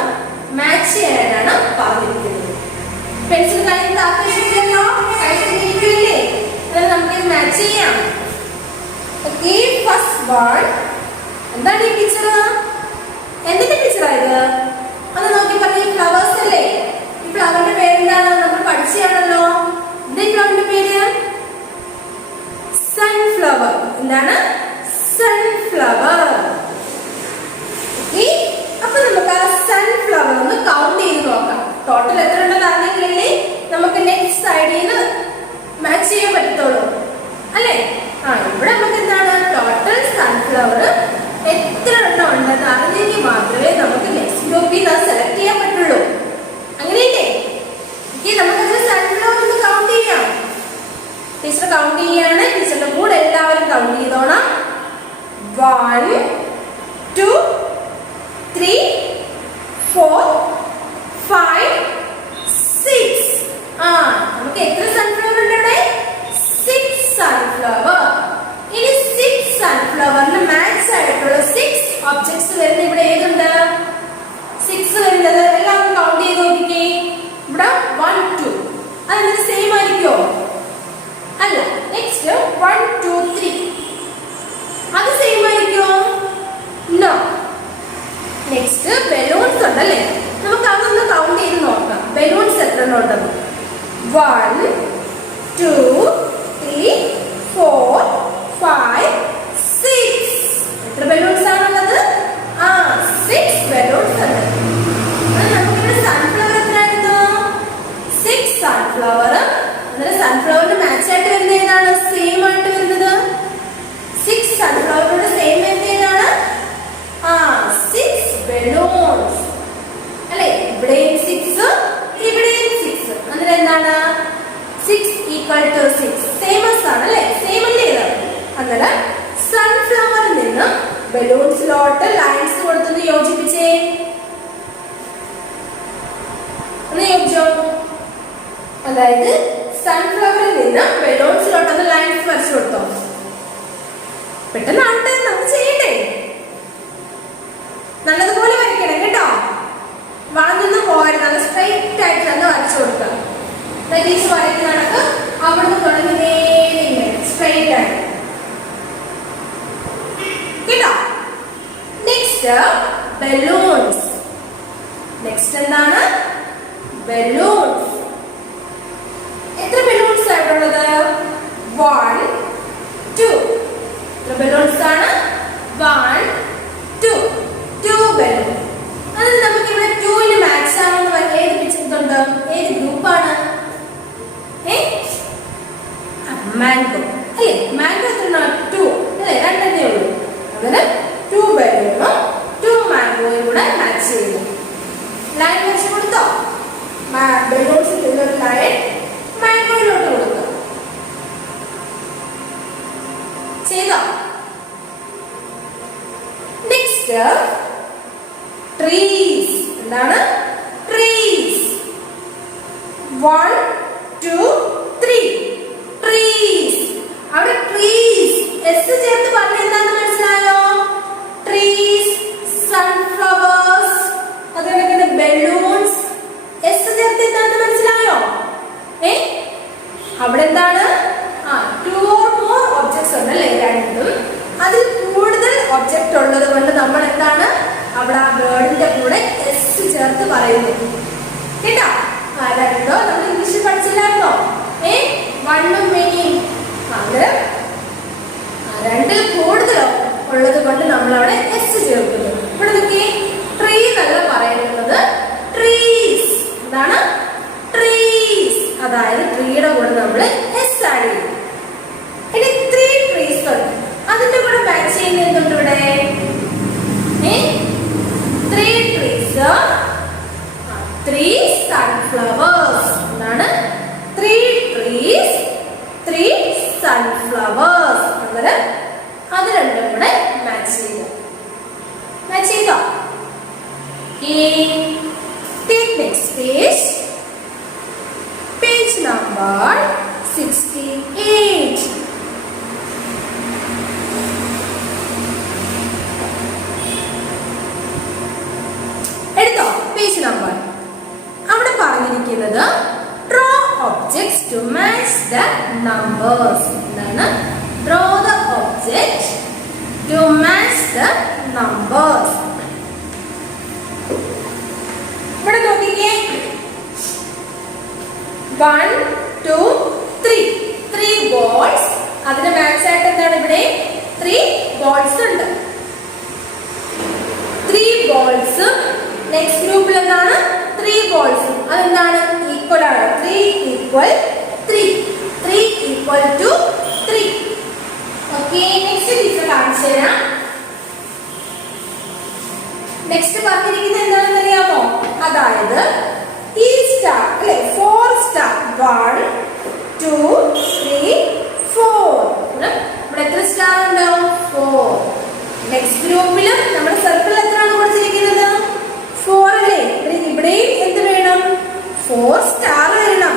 മാച്ച് ചെയ്യാനാണ് പറഞ്ഞിരിക്കുന്നത്. പെൻസിൽ കയ്യിൽ താല്പര്യമില്ലല്ലോ, കയ്യിലില്ലേ? നമുക്ക് മാച്ച് ചെയ്യാം. ഓക്കെ. First one. എന്താണ് ഈ പിക്ചർ? എന്തിന്റെ പിക്ചറായത്? അത് നോക്കി പറഞ്ഞ ഫ്ലവേഴ്സ് അല്ലേ? ഈ ഫ്ലവറിന്റെ പേരെന്താണ്? നമ്മൾ പഠിച്ചാണല്ലോ. എന്താ ഈ ഫ്ലവറിന്റെ പേര്? സൺഫ്ലവർ. എന്താണ്? സൺഫ്ലവർ. അപ്പൊ നമുക്ക് ആ സൺഫ്ലവർ ഒന്ന് കൗണ്ട് ചെയ്ത് നോക്കാം. ടോട്ടൽ എത്ര ഉണ്ടെന്ന് അറിഞ്ഞെങ്കിലല്ലേ നമുക്ക് നെക്സ്റ്റ് സൈഡിൽ നിന്ന് മാച്ച് ചെയ്യാൻ പറ്റത്തുള്ളൂ അല്ലേ? ഇവിടെ നമുക്ക് എന്താണ്? ടോട്ടൽ സൺഫ്ലവർ എത്ര എണ്ണം ഉണ്ടെന്ന് അറിഞ്ഞെങ്കിൽ മാത്രമേ നമുക്ക് നെക്സ്റ്റ് ഗ്രൂപ്പിൽ നിന്ന് സെലക്ട് ചെയ്യാൻ പറ്റുള്ളൂ. അങ്ങനെയല്ലേ? ആ നമുക്ക് എത്ര സൺഫ്ലവർ ഉണ്ട് ഇവിടെ? 6 സൺഫ്ലവർ. ഇനി 6 സൺഫ്ലവറിന് മാച്ച് ആയിട്ടുള്ള 6 ഒബ്ജക്ട്സ് വരുന്ന ഇവിടെ ഏതുണ്ട്? 6 വരുന്നത് എല്ലാം കൗണ്ട് ചെയ്ത് നോക്കിക്കേ. ഇവിടെ 1 2 അതിന് സെയിം ആയിരിക്കോ? അല്ല. നെക്സ്റ്റ് 1 2 3 അത് സെയിം ആയിരിക്കോ? നോ. നെക്സ്റ്റ് ബലൂൺസ് ഉണ്ടല്ലേ, നമുക്ക് അതൊന്ന് കൗണ്ട് ചെയ്ത് നോക്കാം. ബലൂൺസ് എത്ര ഉണ്ടെന്ന്? 1 2 3 4 5 6. എത്ര ബലൂൺസ് ആണുള്ളത്? 6 ബലൂൺസ് ഉണ്ട്. നമുക്കിവിടെ സൺഫ്ലവർ എത്രയായിരുന്നു? 6 സൺഫ്ലവർ. അന്നേരം സൺഫ്ലവറിന് മാച്ച് ആയിട്ട് വരുന്ന ഏതാണ്? സെയിം ആയിട്ട് വരുന്നത് 6 സൺഫ്ലവറിനോട് സെയിം വരുന്ന ഏതാണ്? 6 ബലൂൺസ് അല്ലെ. ഇവിടെയും 6 ഇവിടെയും 6. അന്നേരം എന്താണ്? 6 ഈക്വൽ ടു 6 സെയിമസ് ആണ് അല്ലെ. സെയിം അല്ലേ ഇത്? അന്നേരം സൺഫ്ലവറിൽ നിന്ന് ബലൂൺസിലോട്ട് ലൈൻസ് കൊടുത്തൊന്ന് യോജിപ്പിച്ചേ. ഒന്ന് യോജിച്ചോ? അതായത് സൺഫ്ലവറിൽ നിന്ന് ബലൂൺസിലോട്ടൊന്ന് ലൈൻസ് വരച്ചു കൊടുത്തോ. പെട്ടെന്നാവട്ടെ, നമുക്ക് ചെയ്യണ്ടേ. നല്ലതുപോലെ വരയ്ക്കണം കേട്ടോ. വളഞ്ഞൊന്നും പോകരുത്. നല്ല സ്ട്രൈറ്റ് ആയിട്ട് തന്നെ വരച്ചു കൊടുക്കുക. ടീച്ചർ വരയ്ക്കുന്ന കണക്ക് അവിടുന്ന് തുടങ്ങി നേരെ സ്ട്രൈറ്റ് ആയിട്ട് കേട്ടോ. Next balloons. നെക്സ്റ്റ് എന്താണ്? ബലൂൺസ്. എത്ര ബലൂൺസ് ആയിട്ടുള്ളത്? 1 2. എത്ര ബലൂൺസ് ആണ്? 1 2 2 ബലൂൺ. അത് നമുക്ക് ഇവിടെ 2ന് മാച്ച് ആണെന്ന് ഏത് പിച്ചിട്ടുണ്ട്? ഏത് ഗ്രൂപ്പാണ്? മാംഗോ അല്ലേ. മാംഗോ എത്ര? 2 അല്ലേ. രണ്ടെണ്ണേ ഉള്ളൂ. അതിന് 2 ബലൂണും 2 മാംഗോയും കൂടെ മാച്ച് ചെയ്യുന്നു. ലൈൻ വെച്ച് കൊടുത്തോ. ബലൂൺസിൽ ഒരു ലൈൻ മാംഗോയിലോട്ട് കൊടുക്കുക. ചെയ്തോ? Next trees. എന്താണ്? ട്രീസ്. 1 2 3 ട്രീസ്. അവിടെ ട്രീസ് എസ് ചേർത്ത് പറഞ്ഞ എന്താന്ന് മനസ്സിലായോ? ട്രീസ്, സൺഫ്ലവേഴ്സ്, അതുപോലെ ബലൂൺസ്. എസ് ചേർത്ത് എന്താന്ന് മനസ്സിലായോ? അവിടെ എന്താണ്? 2 or more ഒബ്ജക്ട്സ് ഉണ്ടല്ലേ. രണ്ടും അതിൽ കൂടുതൽ ഒബ്ജക്റ്റ് ഉള്ളത് കൊണ്ട് നമ്മൾ എന്താണ് അവിടെ ആ വേർഡിന്റെ കൂടെ എസ് ചേർത്ത് പറയുന്നു കേട്ടോ. രണ്ടോ നമ്മൾ ഇംഗ്ലീഷിൽ പഠിച്ചില്ലായിരുന്നോ? 1ഉം മെനിയും. അത് രണ്ടിൽ കൂടുതലോ ഉള്ളത് കൊണ്ട് നമ്മൾ അവിടെ എസ് ചേർക്കുന്നു. ഇവിടെ നോക്കി, ട്രീ എന്നല്ല പറയുന്നത്, ട്രീസ്. എന്താണ്? ട്രീസ്. അതായത് ട്രീയുടെ കൂടെ നമ്മൾ എസ് ആഡ് ചെയ്യും. ഇനി 3 ട്രീസ് ഉണ്ട്. അതിന്റെ കൂടെ മാച്ച് ചെയ്യുന്ന എന്തുണ്ട് ഇവിടെ? 3 ട്രീസ്, 3 സൺഫ്ലവേഴ്സ്. എന്താണ്? 3 ട്രീസ് 3 സൺഫ്ലവേഴ്സ്. അങ്ങനെ അത് രണ്ടും കൂടെ മാച്ച് ചെയ്തു. മാച്ച് ചെയ്തോ? Take next page. Page number 68. എടുത്തോ പേജ് നമ്പർ. അവിടെ പറഞ്ഞിരിക്കുന്നത് draw objects to match the numbers. എന്താണ്? draw the object to match the numbers. ഇവിടെ നോക്കിക്കേ, 1 2 3 3 balls. അതിന് മാച്ച് ആയിട്ട് എന്താണ് ഇവിടെ? 3 balls ഉണ്ട്. 3 balls. നെക്സ്റ്റ് ഗ്രൂപ്പിൽ എന്താണ്? 3 balls. അതെന്താണ്? ഈക്വൽ ആണ്. 3 equal 3 3 equal to 3. Okay. Next teacher കാണിച്ചു തരാം. നെക്സ്റ്റ് പറഞ്ഞിരിക്കുന്നത് എന്താണെന്ന് അറിയാമോ? അതായത് ഈ സ്റ്റാർ അല്ലെ, 4 സ്റ്റാർ. 1 2 3 4. ഇവിടെ എത്ര സ്റ്റാർ ഉണ്ടാവും? 4. നെക്സ്റ്റ് ഗ്രൂപ്പിൽ നമ്മുടെ സർക്കിൾ എത്രയാണ് കൊടുത്തിരിക്കുന്നത്? 4 അല്ലേ. ഇവിടെയും എന്ത് വേണം? 4 സ്റ്റാർ വരണം.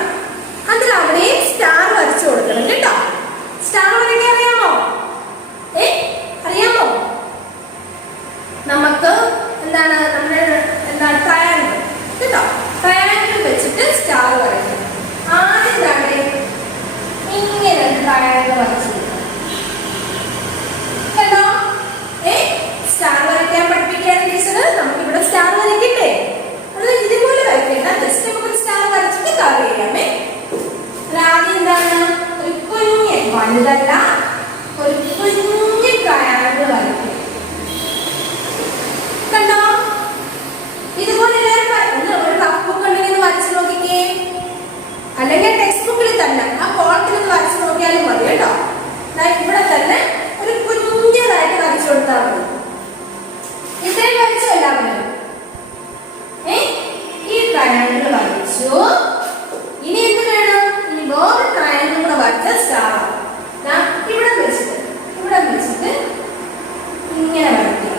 ട്രയാങ്കിൾ വരച്ചു. ഇനി എന്ത് വേണം? ഇനി വേറെ ട്രയാങ്കിൾ കൂടെ വരച്ച സ്റ്റാർ ഇവിടെ വെച്ചിട്ട് ഇങ്ങനെ വരയ്ക്കുക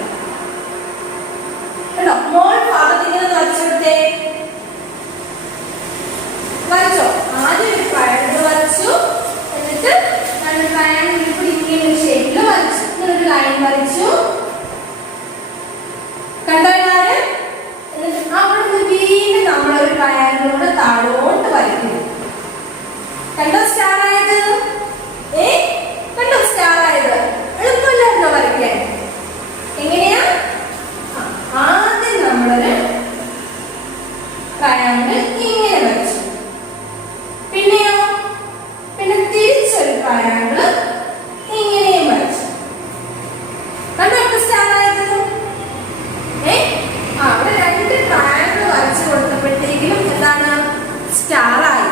കേട്ടോ. മോൾ ഭാഗത്ത് ഇങ്ങനെ വരച്ചെടുത്തേ. വരച്ചോ? ആദ്യം ഒരു ട്രയാങ്കിൾ വരച്ചു, എന്നിട്ട് ട്രയാങ്കിൾ ഇപ്പോൾ ഇങ്ങനെ ഒരു ഷേപ്പിൽ വരച്ചു. ഇങ്ങനെ ഒരു ലൈൻ വരച്ചു. കണ്ടോ എല്ലാവരും? അവിടെ നിന്ന് വീണ്ടും നമ്മളൊരു ട്രയാങ്കിൾ കൂടെ താഴോട്ട് വരയ്ക്കുന്നു. കണ്ടോ സ്റ്റാർ ആയത്? കണ്ടോ സ്റ്റാർ ആയത്? എളുപ്പമല്ലായിരുന്നോ വരയ്ക്കാൻ? എങ്ങനെയാ? ആദ്യം നമ്മളൊരു ട്രയാങ്കിൾ ഇങ്ങനെ വരച്ചു. പിന്നെയോ? പിന്നെ തിരിച്ചൊരു ട്രയാങ്കിൾ ഇങ്ങനെയും വരച്ചു. കണ്ടോ ഇപ്പൊ സ്റ്റാർ ആയത്? അവിടെ രണ്ട് ട്രയാങ്കിൾ വരച്ചു കൊടുത്തപ്പോഴത്തേക്കും എന്താണ്? സ്റ്റാർ ആയി.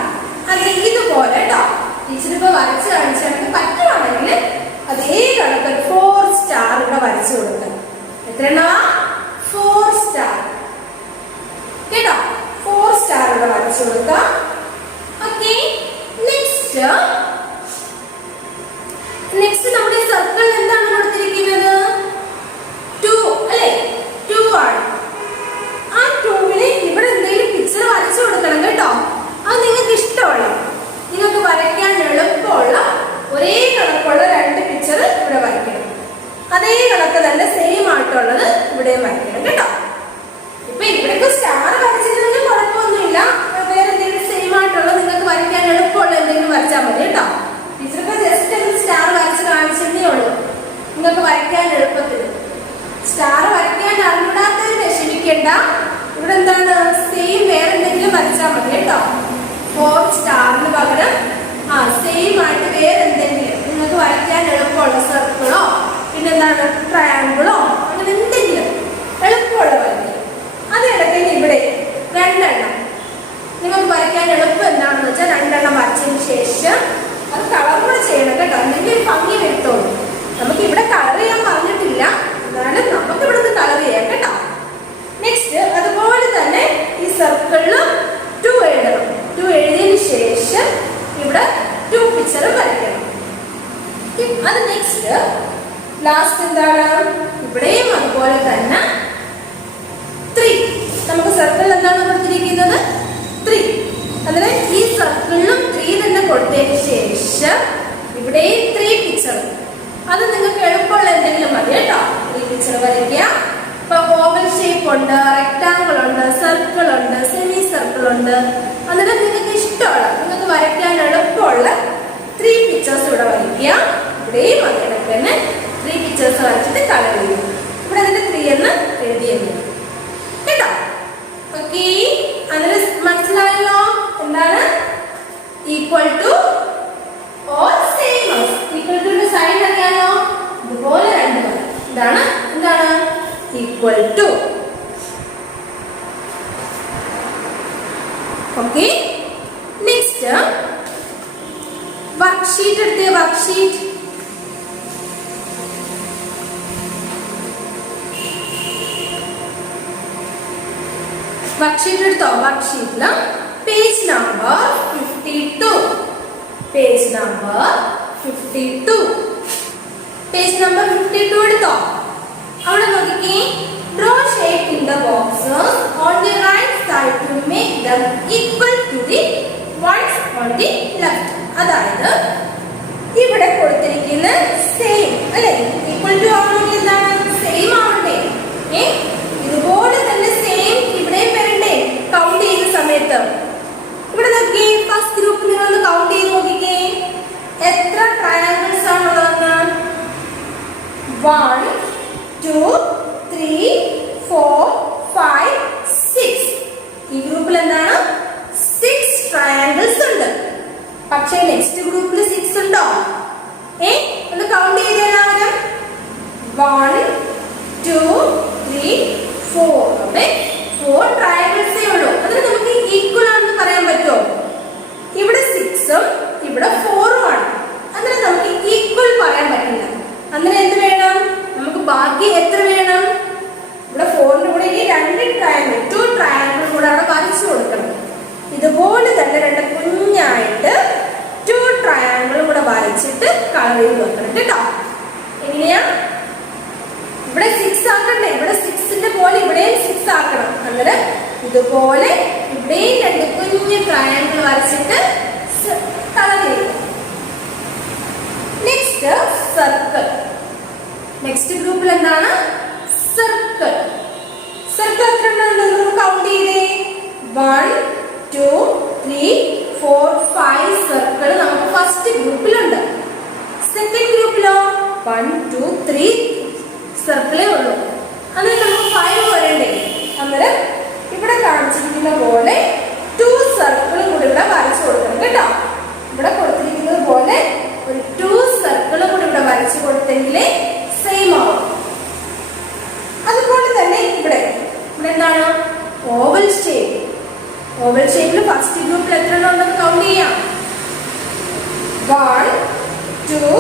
അങ്ങനെ ഇതുപോലെ കേട്ടോ. ടീച്ചർ ഇപ്പൊ വരച്ച് കാണിച്ചാണെങ്കിൽ പറ്റുവാണെങ്കിൽ അതേ കണക്ക് 4 സ്റ്റാർ ഇവിടെ വരച്ചു കൊടുക്കാം. എത്ര എണ്ണമാ? 4 സ്റ്റാർ കേട്ടോ. 4 സ്റ്റാർ ഇവിടെ വരച്ചു കൊടുക്കാം. ഓക്കെ. നെക്സ്റ്റ് നമ്മുടെ സർക്കിൾ എന്താണ് കൊടുത്തിരിക്കുന്നത്? 2 അല്ലേ? 2 ആണ്. ആ 2വിന് ഇവിടെ എന്തെങ്കിലും പിക്ചർ വരച്ചു കൊടുക്കണം കേട്ടോ. അത് നിങ്ങൾക്ക് ഇഷ്ടമുള്ള, നിങ്ങൾക്ക് വരയ്ക്കാൻ എളുപ്പമുള്ള ഒരേ കണക്കുള്ള 2 പിക്ചർ ഇവിടെ വരയ്ക്കണം. അതേ കണക്ക് തന്നെ സെയിം ആയിട്ടുള്ളത് ഇവിടെയും വരയ്ക്കണം കേട്ടോ. ഇപ്പൊ ഇവിടെയൊക്കെ സ്റ്റാർ വരച്ചിരുന്നെങ്കിൽ കുഴപ്പമൊന്നുമില്ല. വേറെ എന്തെങ്കിലും സെയിം ആയിട്ടുള്ള നിങ്ങൾക്ക് വരയ്ക്കാൻ എളുപ്പമുള്ള എന്തെങ്കിലും വരച്ചാൽ മതി കേട്ടോ. ടീച്ചർക്ക് ജസ്റ്റ് ഒന്ന് സ്റ്റാർ വരച്ച് കാണിച്ചതേ ഉള്ളൂ, നിങ്ങൾക്ക് വരയ്ക്കാൻ എളുപ്പത്തിൽ. സ്റ്റാർ വരയ്ക്കാൻ അറിഞ്ഞൂടാത്തവർ വിഷമിക്കേണ്ട. ഇവിടെ എന്താണ്? സെയിം വേറെ എന്തെങ്കിലും വരച്ചാൽ മതി കേട്ടോ. 4 സ്റ്റാറിന് പകരം സെയിം ആയിട്ട് വേറെ എന്തെങ്കിലും നിങ്ങൾക്ക് വരയ്ക്കാൻ എളുപ്പമുള്ള സർക്കിളോ പിന്നെന്താണ് ട്രയാങ്കിളോ അങ്ങനെ എന്തെങ്കിലും എളുപ്പമുള്ള വരയ്ക്കുക. അത് ഇടയ്ക്ക് ഇവിടെ 2 എണ്ണം നിങ്ങൾക്ക് വരയ്ക്കാൻ എളുപ്പം എന്താണെന്ന് വെച്ചാൽ 2 എണ്ണം വരച്ചതിന് ശേഷം അത് കളർ കൂടെ ചെയ്യണം കേട്ടോ. എന്തെങ്കിലും ഒരു ഭംഗി വരുത്തോളൂ. നമുക്ക് ഇവിടെ കളർ ചെയ്യാൻ പറഞ്ഞിട്ടില്ല, എന്നാലും നമുക്ക് ഇവിടുന്ന് കളർ ചെയ്യാം കേട്ടോ. നെക്സ്റ്റ് അതുപോലെ തന്നെ ഈ സർക്കിളിലും 2 എഴുതണം. 2 എഴുതിയതിനു ശേഷം ഇവിടെ 2 പിക്ചർ വരയ്ക്കണം. അത് നെക്സ്റ്റ് ലാസ്റ്റ് എന്താണ്? ഇവിടെയും അതുപോലെ തന്നെ 3. നമുക്ക് സർക്കിളിൽ എന്താണ് കൊടുത്തിരിക്കുന്നത്? 3. അതിന് ഈ സർക്കിളിലും 3 തന്നെ കൊടുത്തതിന് ശേഷം ഇവിടെയും 3 പിക്ചർ. അത് നിങ്ങൾക്ക് എളുപ്പമുള്ള എന്തെങ്കിലും മതി കേട്ടോ. 3 പിക്ചർ വരയ്ക്കുക. ഇപ്പൊ ഓവൽ ഷേപ്പ് ഉണ്ട്, റെക്ടാങ്കിൾ ഉണ്ട്, സർക്കിൾ ഉണ്ട്, സെമി സർക്കിൾ ഉണ്ട്. എന്നിട്ട് നിങ്ങൾക്ക് ഇഷ്ടമുള്ള, നിങ്ങൾക്ക് വരയ്ക്കാൻ എളുപ്പമുള്ള 3 പിക്ചേഴ്സ് ഇവിടെ വരയ്ക്കുക. ഇവിടെയും അതിനൊക്കെ തന്നെ 3 പിക്ചേഴ്സ് വരച്ചിട്ട് കളർ ചെയ്യും. ഇവിടെ അതിന്റെ 3 എന്ന് എഴുതിയത് കേട്ടോ. ഓക്കെ. അതിന് മനസ്സിലായല്ലോ എന്താണ്? Equal to or same. Equal to sign അറിയാലോ? ഇതുപോലെ 2 വരും. ഇതാണ് എന്താണ്? Equal to. Okay. Next worksheet എടുത്തേ. വർക്ക്ഷീറ്റ് എടുത്തോ. വർക്ക്ഷീറ്റില് പേജ് നമ്പർ 52. പേജ് നമ്പർ 52 എടുത്തോ. അവിടെ നോക്കിക്കേ. Draw shape in the boxes on the right side to make them equal to the ones on the left. അതായത് ഇവിടെ കൊടുത്തിരിക്കുന്ന സെയിം അല്ലേ? ഈക്വൽ ടു ആവണമെങ്കിൽ എന്താണ്? സെയിം ആവണ്ടേ? ഇതുപോലെ തന്നെ സെയിം ഇവിടെ വരണ്ടേ കൗണ്ട് ചെയ്യുന്ന സമയത്ത്? ഇവിടെ നോക്കിയേ. ഫസ്റ്റ് ഗ്രൂപ്പ് നിങ്ങൾ ഒന്ന് കൗണ്ട് ചെയ്ത് നോക്കിക്കേ. എത്ര ട്രയാങ്കിൾസ് ആണുള്ളതെന്ന്? 1 2 3 4 5 6. ഈ ഗ്രൂപ്പിൽ എന്താണ്? 6 ട്രയാങ്കിൾസ് ഉണ്ട്. പക്ഷേ നെക്സ്റ്റ് ഗ്രൂപ്പിൽ 6 ഉണ്ടോ? ഒന്ന് കൗണ്ട് ചെയ്ത് എല്ലാവരും. 1 2 3 4. അവിടെ 4 ട്രയാങ്കിൾസേ ഉള്ളൂ. അതിന് നമുക്ക് ഈക്വൽ ആണെന്ന് പറയാൻ പറ്റുമോ? ഇവിടെ 6ഉം ഇവിടെ 4ഉം ആണ്. അതിന് നമുക്ക് ഈക്വൽ പറയാൻ പറ്റില്ല. അങ്ങനെ എന്ത് വേണം? നമുക്ക് ബാക്കി എത്ര വേണം? ഇവിടെ 4ന്റെ കൂടെ ഈ 2 ട്രയാങ്കിൾ 2 ട്രയാങ്കിൾ കൂടെ അവിടെ വരച്ചു കൊടുക്കും. രണ്ട് കുഞ്ഞായിട്ട് 2 ട്രയാങ്കിളും കൂടെ വരച്ചിട്ട് കളർ ചെയ്ത് വെക്കണം കേട്ടോ. എങ്ങനെയാ? ഇവിടെ 6 ആക്കണ്ടേ? ഇവിടെ 6ന്റെ പോലെ ഇവിടെയും 6 ആക്കണം. അന്നേരം ഇതുപോലെ ഇവിടെയും രണ്ട് കുഞ്ഞു ട്രയാങ്കിൾ വരച്ചിട്ട് കളർ ചെയ്യും. Next circle. നെക്സ്റ്റ് ഗ്രൂപ്പിൽ എന്താണ്? സർക്കിൾ. സർക്കിൾ എത്ര എണ്ണം കൗണ്ട് ചെയ്തേ? 1 2 3 4 5 സർക്കിൾ നമുക്ക് ഫസ്റ്റ് ഗ്രൂപ്പിലുണ്ട്. സെക്കൻഡ് ഗ്രൂപ്പിലോ 1 2 3 സർക്കിളേ ഉള്ളൂ. അന്നേരം നമുക്ക് 5 വരണ്ടേ? അന്നേരം ഇവിടെ കാണിച്ചിരിക്കുന്ന പോലെ 2 സർക്കിളും കൂടി ഇവിടെ വരച്ചു കൊടുക്കണം കേട്ടോ. ഇവിടെ കൊടുത്തിരിക്കുന്നത് പോലെ ഒരു 2 സർക്കിളും കൂടി ഇവിടെ വരച്ചു കൊടുത്തെങ്കിലേ സെയിം ആവും. അതുപോലെ തന്നെ ഇവിടെ എന്താണ്? Oval shape. ഓവൽ ഷേപ്പിൽ ഫസ്റ്റ് ഗ്രൂപ്പിൽ എത്ര എണ്ണം ഉണ്ടെന്ന് കൗണ്ട് ചെയ്യാം. 1 2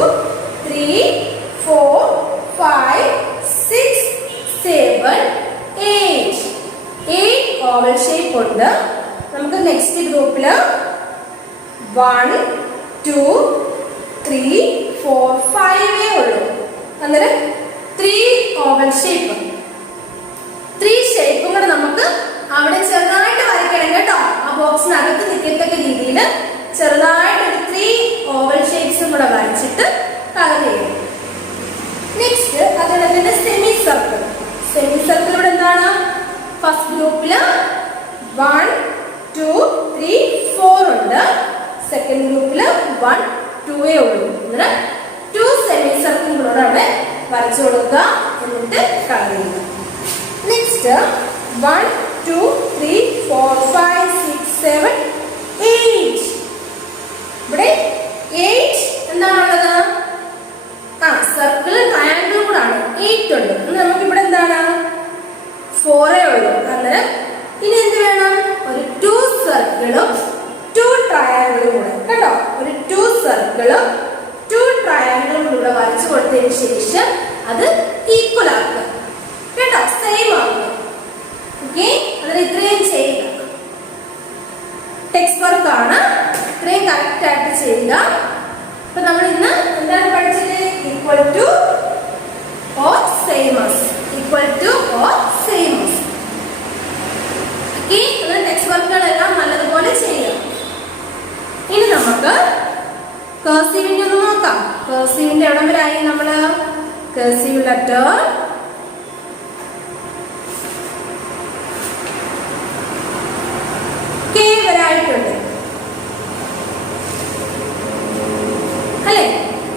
3 4 5 6 7 8 ഓവൽ ഷേപ്പ് ഉണ്ട്. നമുക്ക് നെക്സ്റ്റ് ഗ്രൂപ്പില് 1 2 3 4 5 ഉള്ളൂ. അന്നേരം 3 ഓവൽ ഷേപ്പ്. 3 ഷേപ്പും കൂടെ നമുക്ക് അവിടെ ചെറുതായിട്ട് വരയ്ക്കണം കേട്ടോ. ആ ബോക്സിനകത്ത് നിൽക്കത്തക്ക രീതിയിൽ ചെറുതായിട്ട് 3 ഓവൽ ഷേപ്സും കൂടെ വരച്ചിട്ട് കളർ ചെയ്യും. നെക്സ്റ്റ് അതുപോലെ തന്നെ സെമി സർക്കിൾ. സെമി സർക്കിൾ ഇവിടെ എന്താണ്? ഫസ്റ്റ് ഗ്രൂപ്പില് 1 2 3 4 ഉണ്ട്. സെക്കൻഡ് ഗ്രൂപ്പില് 1 2 ഉള്ളൂ. അന്നേരം 2 സെമി സർക്കിളുകളോട് അവിടെ വരച്ചു കൊടുക്കുക. എന്നിട്ട് കളർ ചെയ്യുക. നെക്സ്റ്റ് 1 2 3 4 5 6 7 8. ഇവിടെ 8 എന്താണുള്ളത്? സർക്കിൾ ട്രയാങ്കിളും കൂടാണ്. 8 ഉണ്ട്. നമുക്ക് ഇവിടെ എന്താണ്? 4 ഉള്ളൂ. അന്നേരം ഇനി എന്ത് വേണം? ഒരു 2 സർക്കിളും 2 ട്രയാങ്കിളും കൂടെ കേട്ടോ. ഒരു 2 സർക്കിളും 2 ട്രയാങ്കിളും കൂടെ വരച്ചു കൊടുത്തതിന് ശേഷം അത് ഈക്വൽ ആക്കുക കേട്ടോ. സെയിം ആക്കുക. ഓക്കെ, അതിന് ഇത്രയും ചെയ്യുക. ടെക്സ്റ്റ് വർക്ക് ആണ്. ഇത്രയും കറക്റ്റ് ആയിട്ട് ചെയ്യുക. അപ്പൊ നമ്മൾ ഇന്ന് എന്താണ് പഠിച്ചത്? Equal to or same as. Equal to or same as. Okay, text വർക്കുകളെല്ലാം നല്ലതുപോലെ ചെയ്യുക. ഇനി നമുക്ക് കർസീവിന്റെ ഒന്ന് നോക്കാം. കർസീവിന്റെ എവിടം വരായി നമ്മള്? കർസീവ് ലെറ്റർ കെ വരായിട്ടുണ്ട് അല്ലെ?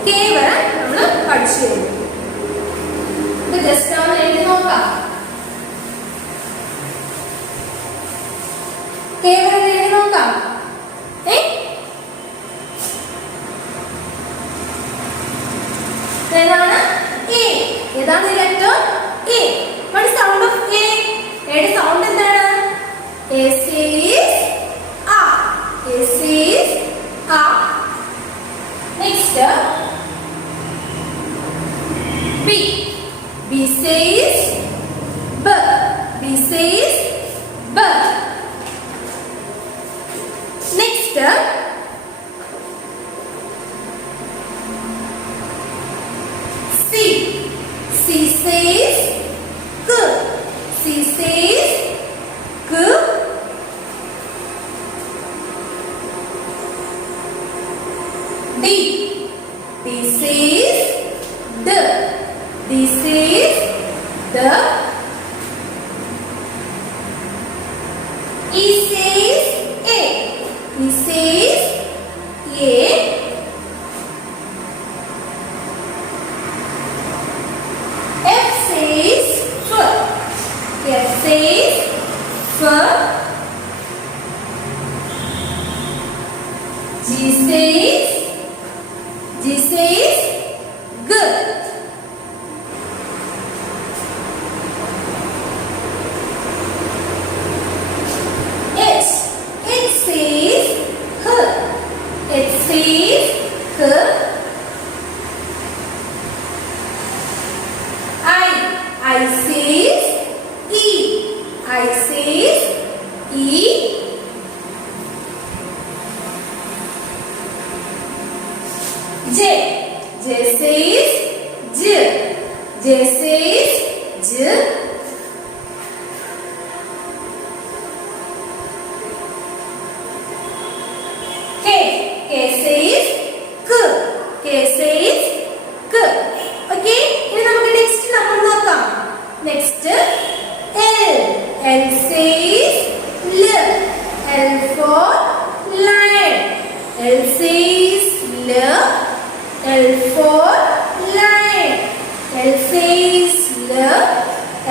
കെ വരെ നമ്മള് പഠിച്ചു കഴിഞ്ഞു. ഇത് ജസ്റ്റ് ഒന്ന് എഴുതി നോക്കാം. കെ വരെ എഴുതി നോക്കാം. ഏതാണ്? എ. ഏതാണ് ഈ letter? A. What is sound of A? എയുടെ സൗണ്ട് എന്താണ്? A says A. A says A. Next B. B says B. B says B. Next C. C says K. C says K. D. D says D. D says D. E says A. E says A. F says F. F says F. G says G. H says H. H says H. I says E. I says E.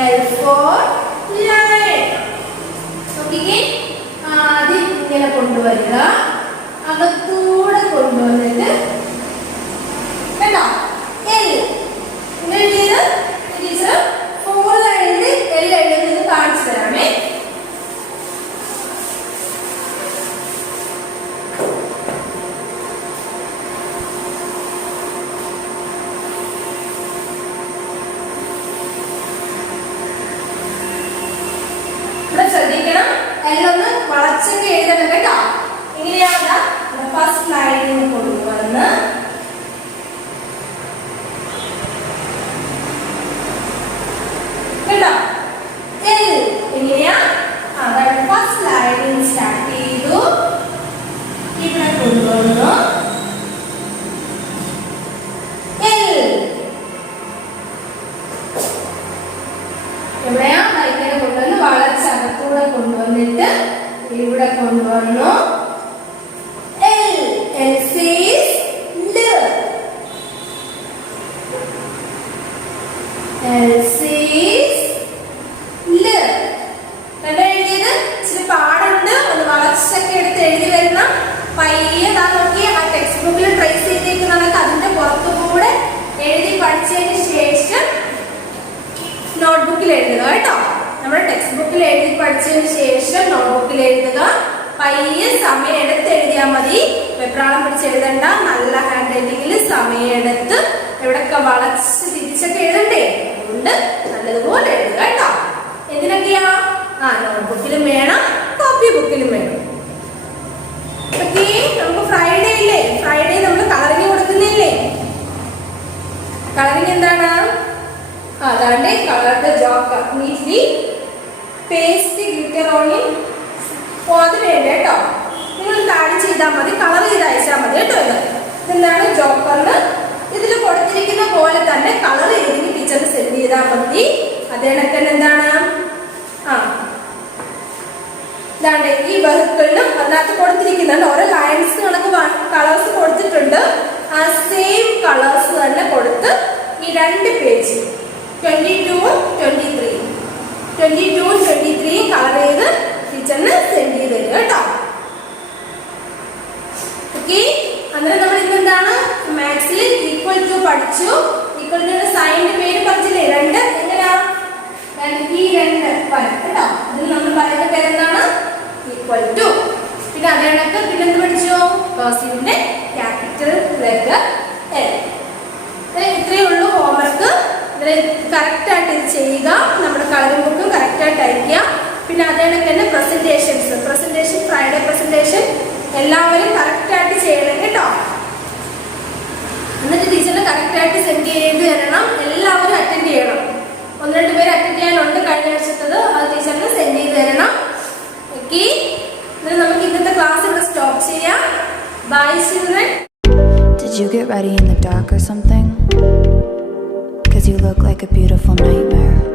L for lion. നോക്കിക്കേ, ആദ്യം ഇങ്ങനെ കൊണ്ടുവരിക, അകത്തൂടെ കൊണ്ടുവന്നിട്ട് കേട്ടോ L ഇങ്ങനെ എഴുതിയത് teacher 4 ലൈനിൽ L എഴുതുന്നത് കാണിച്ചു തരാമേ. ശ്രദ്ധിക്കണം, എല്ലൊന്ന് വളച്ചൊക്കെ എഴുതണം കേട്ടോ. ഇങ്ങനെയാണ് ഫസ്റ്റ് ലൈനിൽ കൊണ്ടുവന്ന് കേട്ടോ എൽ എങ്ങനെയാ, അതാണ് ഫസ്റ്റ് ലൈനിൽ സ്റ്റാർട്ട് ചെയ്തു, ഇവിടെ കൊണ്ടുവന്നു എൽ. എവിടെയാ ഇങ്ങനെ കൊണ്ടുവന്ന് വളച്ചകത്തൂടെ കൊണ്ടുവന്നിട്ട് ഇവിടെ കൊണ്ടുവന്നു L. L says L. L says L. എന്താ എഴുതിയത്? ഇച്ചിരി പാടുണ്ട്, ഒന്ന് വളച്ചൊക്കെ എടുത്ത് എഴുതി വരണം. പയ്യെ നോക്കി ആ ടെക്സ്റ്റ് ബുക്കിൽ ട്രേസ് ചെയ്തേക്കുന്നതൊക്കെ അതിന്റെ പുറത്തുകൂടെ എഴുതി പഠിച്ചതിന് ശേഷം നോട്ട്ബുക്കിൽ എഴുതുക കേട്ടോ. നമ്മുടെ ടെക്സ്റ്റ് ബുക്കിൽ എഴുതി പഠിച്ചതിന് ശേഷം നോട്ട്ബുക്കിൽ എഴുതുക. പയ്യെ സമയം എടുത്ത് എഴുതിയാൽ മതി, വെപ്രാളം പിടിച്ച് എഴുതണ്ട. നല്ല ഹാൻഡ് റൈറ്റിംഗിൽ സമയം എടുത്ത് എവിടെയൊക്കെ വളച്ച് തിരിച്ചൊക്കെ എഴുതണ്ടേ, അതുകൊണ്ട് നല്ലതുപോലെ എഴുതുക കേട്ടോ. എന്തിനൊക്കെയാ? നോട്ട്ബുക്കിലും വേണം, കോപ്പി ബുക്കിലും വേണം. ഓക്കേ, നമുക്ക് ഫ്രൈഡേ ഇല്ലേ, ഫ്രൈഡേ നമ്മൾ കളറിങ് കൊടുക്കുന്നില്ലേ? കളറിങ് എന്താണ്? അതാണ്ട് coloured joker neatly paste glitter ഓണിൽ. അത് വേണ്ട കേട്ടോ, നിങ്ങൾ താഴെ ചെയ്താൽ മതി, കളർ ചെയ്ത് അയച്ചാൽ മതി കേട്ടോ. ഇതെന്താണ് ജോക്കറിന് ഇതിൽ കൊടുത്തിരിക്കുന്ന പോലെ തന്നെ കളർ ചെയ്ത് ടീച്ചറിന് സെൻഡ് ചെയ്താൽ മതി. അതേണക്കെ എന്താണ് ഇതാണ്ട് ഈ വെഹിക്കിളിനും അതിനകത്ത് കൊടുത്തിരിക്കുന്നുണ്ട് ഓരോ ലൈൻസ് കണക്ക് കളേഴ്സ് കൊടുത്തിട്ടുണ്ട്. ആ സെയിം കളേഴ്സ് തന്നെ കൊടുത്ത് ഈ 2 പേജ് 22-ഉം 23-ഉം 22-ഉം 23-ഉം കളർ ചെയ്ത് ടീച്ചറിന് സെൻഡ് ചെയ്ത് തരിക കേട്ടോ. ഓക്കെ, അന്നേരം നമ്മൾ ഇന്നെന്താണ് മാത്സിൽ ഈക്വൽ ടു പഠിച്ചു. ഈക്വൽ ടു സൈനിന്റെ പേര് പറഞ്ഞില്ലേ, 2 എങ്ങനെയാ ഈ 2 വരും കേട്ടോ. അതിൽ നമ്മൾ പറയുന്ന പേരെന്താണ്? Equal to. പിന്നെ അതേ കണക്ക് പിന്നെ എന്ത് പഠിച്ചു? കർസീവിന്റെ ക്യാപിറ്റൽ ലെറ്റർ L. ഇത്രയേ ഉള്ളൂ ഹോംവർക്ക്. കറക്റ്റ് ആയിട്ട് ഇത് ചെയ്യുക, നമ്മുടെ കളറിംഗ് ബുക്കും കറക്റ്റ് ആയിട്ട് അയക്കുക. പിന്നെ അതേ കണക്ക് തന്നെ പ്രസന്റേഷൻ ഫ്രൈഡേ പ്രസന്റേഷൻ എല്ലാവരും കറക്റ്റ് ആയിട്ട് ചെയ്യണം കേട്ടോ. എന്നിട്ട് ടീച്ചറിന് കറക്റ്റ് ആയിട്ട് സെൻഡ് ചെയ്ത് തരണം. എല്ലാവരും അറ്റൻഡ് ചെയ്യണം. 1-2 പേര് അറ്റൻഡ് ചെയ്യാനുണ്ട് കഴിഞ്ഞ ആഴ്ചത്തത്, അത് ടീച്ചറിന് സെൻഡ് ചെയ്ത് തരണം. ഓക്കെ, എന്നിട്ട് നമുക്ക് ഇന്നത്തെ ക്ലാസ് ഇവിടെ സ്റ്റോപ്പ് ചെയ്യാം. Bye children. Did you get ready in the dark or something? 'Cause you look like a beautiful nightmare.